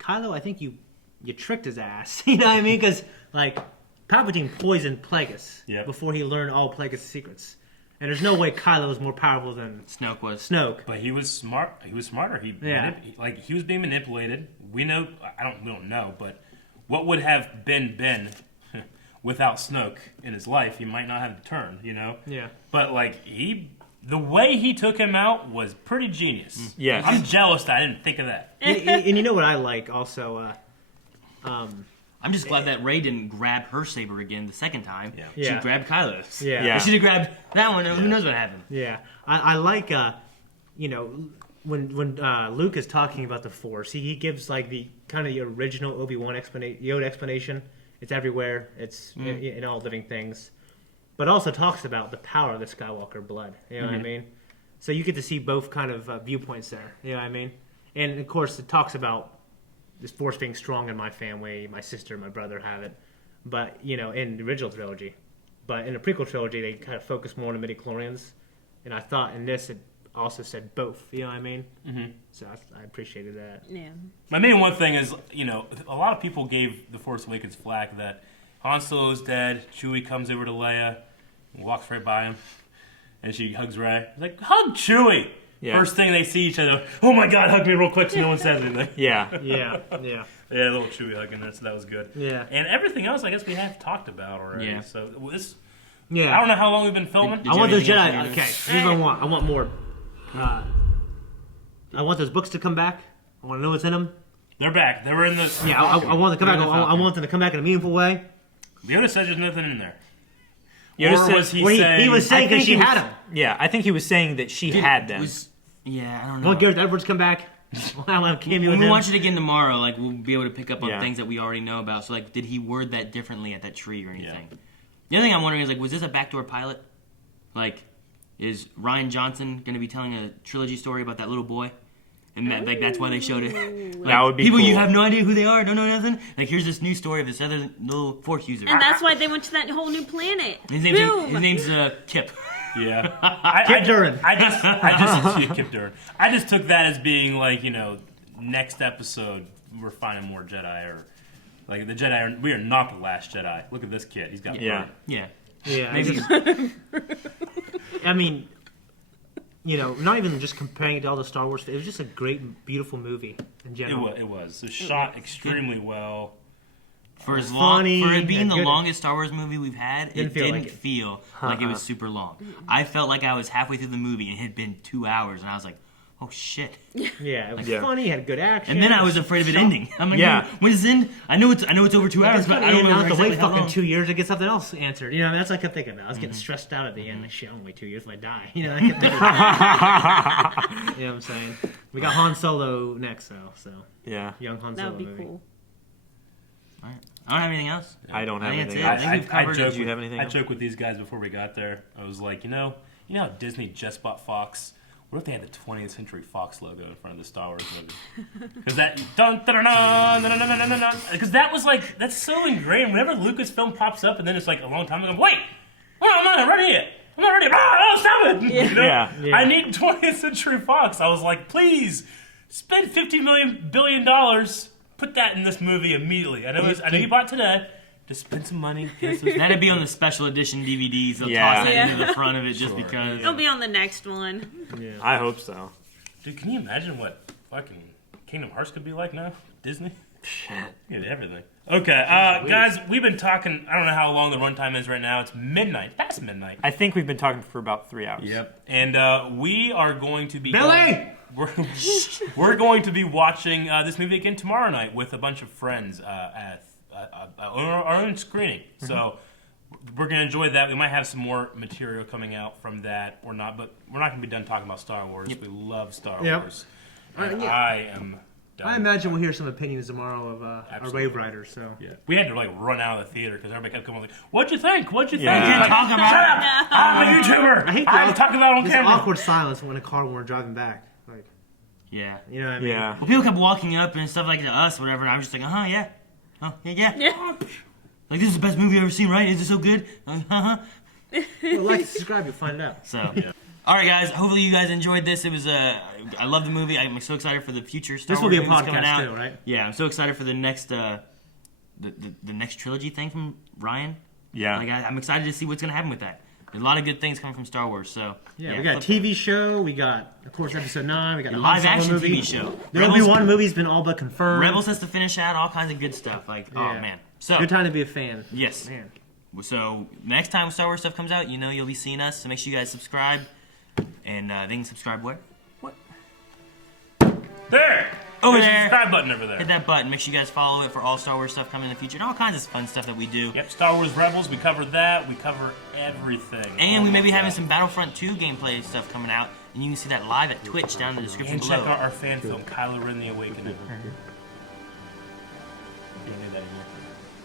Kylo, I think you tricked his ass. You know what I mean? Because, like, Palpatine poisoned Plagueis before he learned all Plagueis' secrets. And there's no way Kylo was more powerful than Snoke was. Snoke. But he was smart. He was smarter. He was being manipulated. We know. We don't know. But what would have been without Snoke in his life? He might not have turned. You know. Yeah. But like the way he took him out was pretty genius. Yes. I'm jealous that I didn't think of that. and you know what I like also? I'm just glad that Rey didn't grab her saber again the second time. Yeah. She Yeah. grabbed Kylo's. Yeah. Yeah. If she'd have grabbed that one, who knows what happened. Yeah, I like you know, when Luke is talking about the Force, he gives like the kind of the original Obi-Wan Yoda explanation. It's everywhere. It's in all living things, but also talks about the power of the Skywalker blood. You know what I mean? So you get to see both kind of viewpoints there. You know what I mean? And of course, it talks about this Force being strong in my family. My sister, my brother have it, but you know, in the original trilogy. But in the prequel trilogy, they kind of focus more on the midichlorians. And I thought in this, it also said both. You know what I mean? Mm-hmm. So I appreciated that. Yeah. My main one thing is, you know, a lot of people gave The Force Awakens flack that Han Solo's dead, Chewie comes over to Leia, walks right by him, and she hugs Rey. It's like, hug Chewie! Yeah. First thing they see each other, oh my god, hug me real quick so no one says anything. Yeah. Yeah. Yeah, a little Chewie hug in there, so that was good. Yeah. And everything else, I guess we have talked about already. Yeah. So this, Yeah. I don't know how long we've been filming. Did I you want have those anything Jedi. else you Okay, wanted here's what I want. I want more. I want those books to come back. I want to know what's in them. They're back. They were in the. Yeah, I want them to come back. They're in the I want them to come back in a meaningful way. Yoda says there's nothing in there. Yoda Or said- was he Well, saying? he was saying I think because she he was- had them. Yeah, I think he was saying that she had them. Yeah, I don't I know. want Gareth Edwards to come back. I'll have a cameo When with we him. watch it again tomorrow, like we'll be able to pick up on Yeah. things that we already know about. So, like, did he word that differently at that tree or anything? The other thing I'm wondering is, like, was this a backdoor pilot? Like, is Ryan Johnson going to be telling a trilogy story about that little boy? And that, like, that's why they showed it. Like, That would be people cool. you have no idea who they are, don't know nothing. Like, here's this new story of this other little Force user. And that's why they went to that whole new planet. his Boom! name's Kip. Yeah. Kip Duran. I just Kip Duran. I just took that as being like, you know, next episode we're finding more Jedi, or like the Jedi. We are not the last Jedi. Look at this kid. He's got Yeah. burn. Yeah. Yeah, Maybe. I mean, you know, not even just comparing it to all the Star Wars. It was just a great, beautiful movie in general. It was. It was shot extremely well. For as long, funny, for it being and the good. longest Star Wars movie we've had, Didn't it feel didn't like it. feel like it was super long. I felt like I was halfway through the movie and it had been 2 hours, and I was like, "Oh shit!" Yeah, it was Yeah. funny. Had good action. And then I was afraid of it ending. I'm like, Yeah. "When does it end? I know it's over 2 hours, It's but funny, I don't and remember have to wait exactly how fucking long." 2 years to get something else answered. You know, that's what I kept thinking about. I was getting stressed out at the end. Like, shit, I'm gonna wait 2 years if I die. You know, I kept thinking about you know what I'm saying? We got Han Solo next, though. So Yeah. young Han That Solo would be movie. cool. All right. I don't have anything else. I don't have I think anything that's else. it. I think we've covered it. joked Did you with- have anything I else? joked with these guys before we got there. I was like, you know how Disney just bought Fox? What if they had the 20th Century Fox logo in front of the Star Wars movie? Because that because that was like, that's so ingrained. Whenever Lucasfilm pops up, and then it's like a long time ago, wait, I'm not ready yet. I'm not ready. Oh, stop it! You know? Yeah. I need 20th Century Fox. I was like, please Spend $50 billion. Put that in this movie immediately. I know you bought today. Just spend some money. That'd be on the special edition DVDs. They'll Yeah. toss that Yeah. into the front of it just because. It'll be on the next one. Yeah. I hope so. Dude, can you imagine what fucking Kingdom Hearts could be like now? Disney? Shit. Get everything. Okay, guys, we've been talking. I don't know how long the runtime is right now. It's midnight. Past midnight. I think we've been talking for about 3 hours. Yep. And we are going to be Billy! we're going to be watching this movie again tomorrow night with a bunch of friends at our own screening. So we're going to enjoy that. We might have some more material coming out from that or not, but we're not going to be done talking about Star Wars. Yep. We love Star Wars. And I am done. I imagine we'll hear some opinions tomorrow of our Wave Riders. So Yeah. We had to run out of the theater because everybody kept coming like, "What'd you think? What'd you think?" Yeah. Like, Talk about Shut up! I'm a YouTuber. I hate I'm talking about it on this camera. awkward silence when a car when we're driving back. Like, Yeah. you know what I mean? Yeah. Well, people kept walking up and stuff like to us, whatever, and I was just like, yeah. Oh, yeah. Yeah. Like, this is the best movie I've ever seen, right? Is it so good? Well, like, subscribe, you'll find out. So, all right, guys. Hopefully, you guys enjoyed this. It was I love the movie. I'm so excited for the future Star This will Wars be a movies coming out. podcast too, right? Yeah, I'm so excited for the next the next trilogy thing from Ryan. Yeah. Like, I'm excited to see what's gonna happen with that. There's a lot of good things coming from Star Wars. So Yeah, we got a TV show. We got, of course, episode 9. We got a Han live Solo action movie. TV show. There'll be one movie's been all but confirmed. Rebels has to finish out. All kinds of good stuff. Like, oh Yeah. man. So Good time to be a fan. yes. Man. So next time Star Wars stuff comes out, you'll be seeing us. So make sure you guys subscribe. And they can subscribe where? There. Over There's a there. subscribe button over there. Hit that button. Make sure you guys follow it for all Star Wars stuff coming in the future and all kinds of fun stuff that we do. Yep, Star Wars Rebels, we cover that. We cover everything. And we may be having God. some Battlefront 2 gameplay stuff coming out, and you can see that live at Twitch down in the description And check below. out our fan film, Kylo Ren: The Awakening. You knew that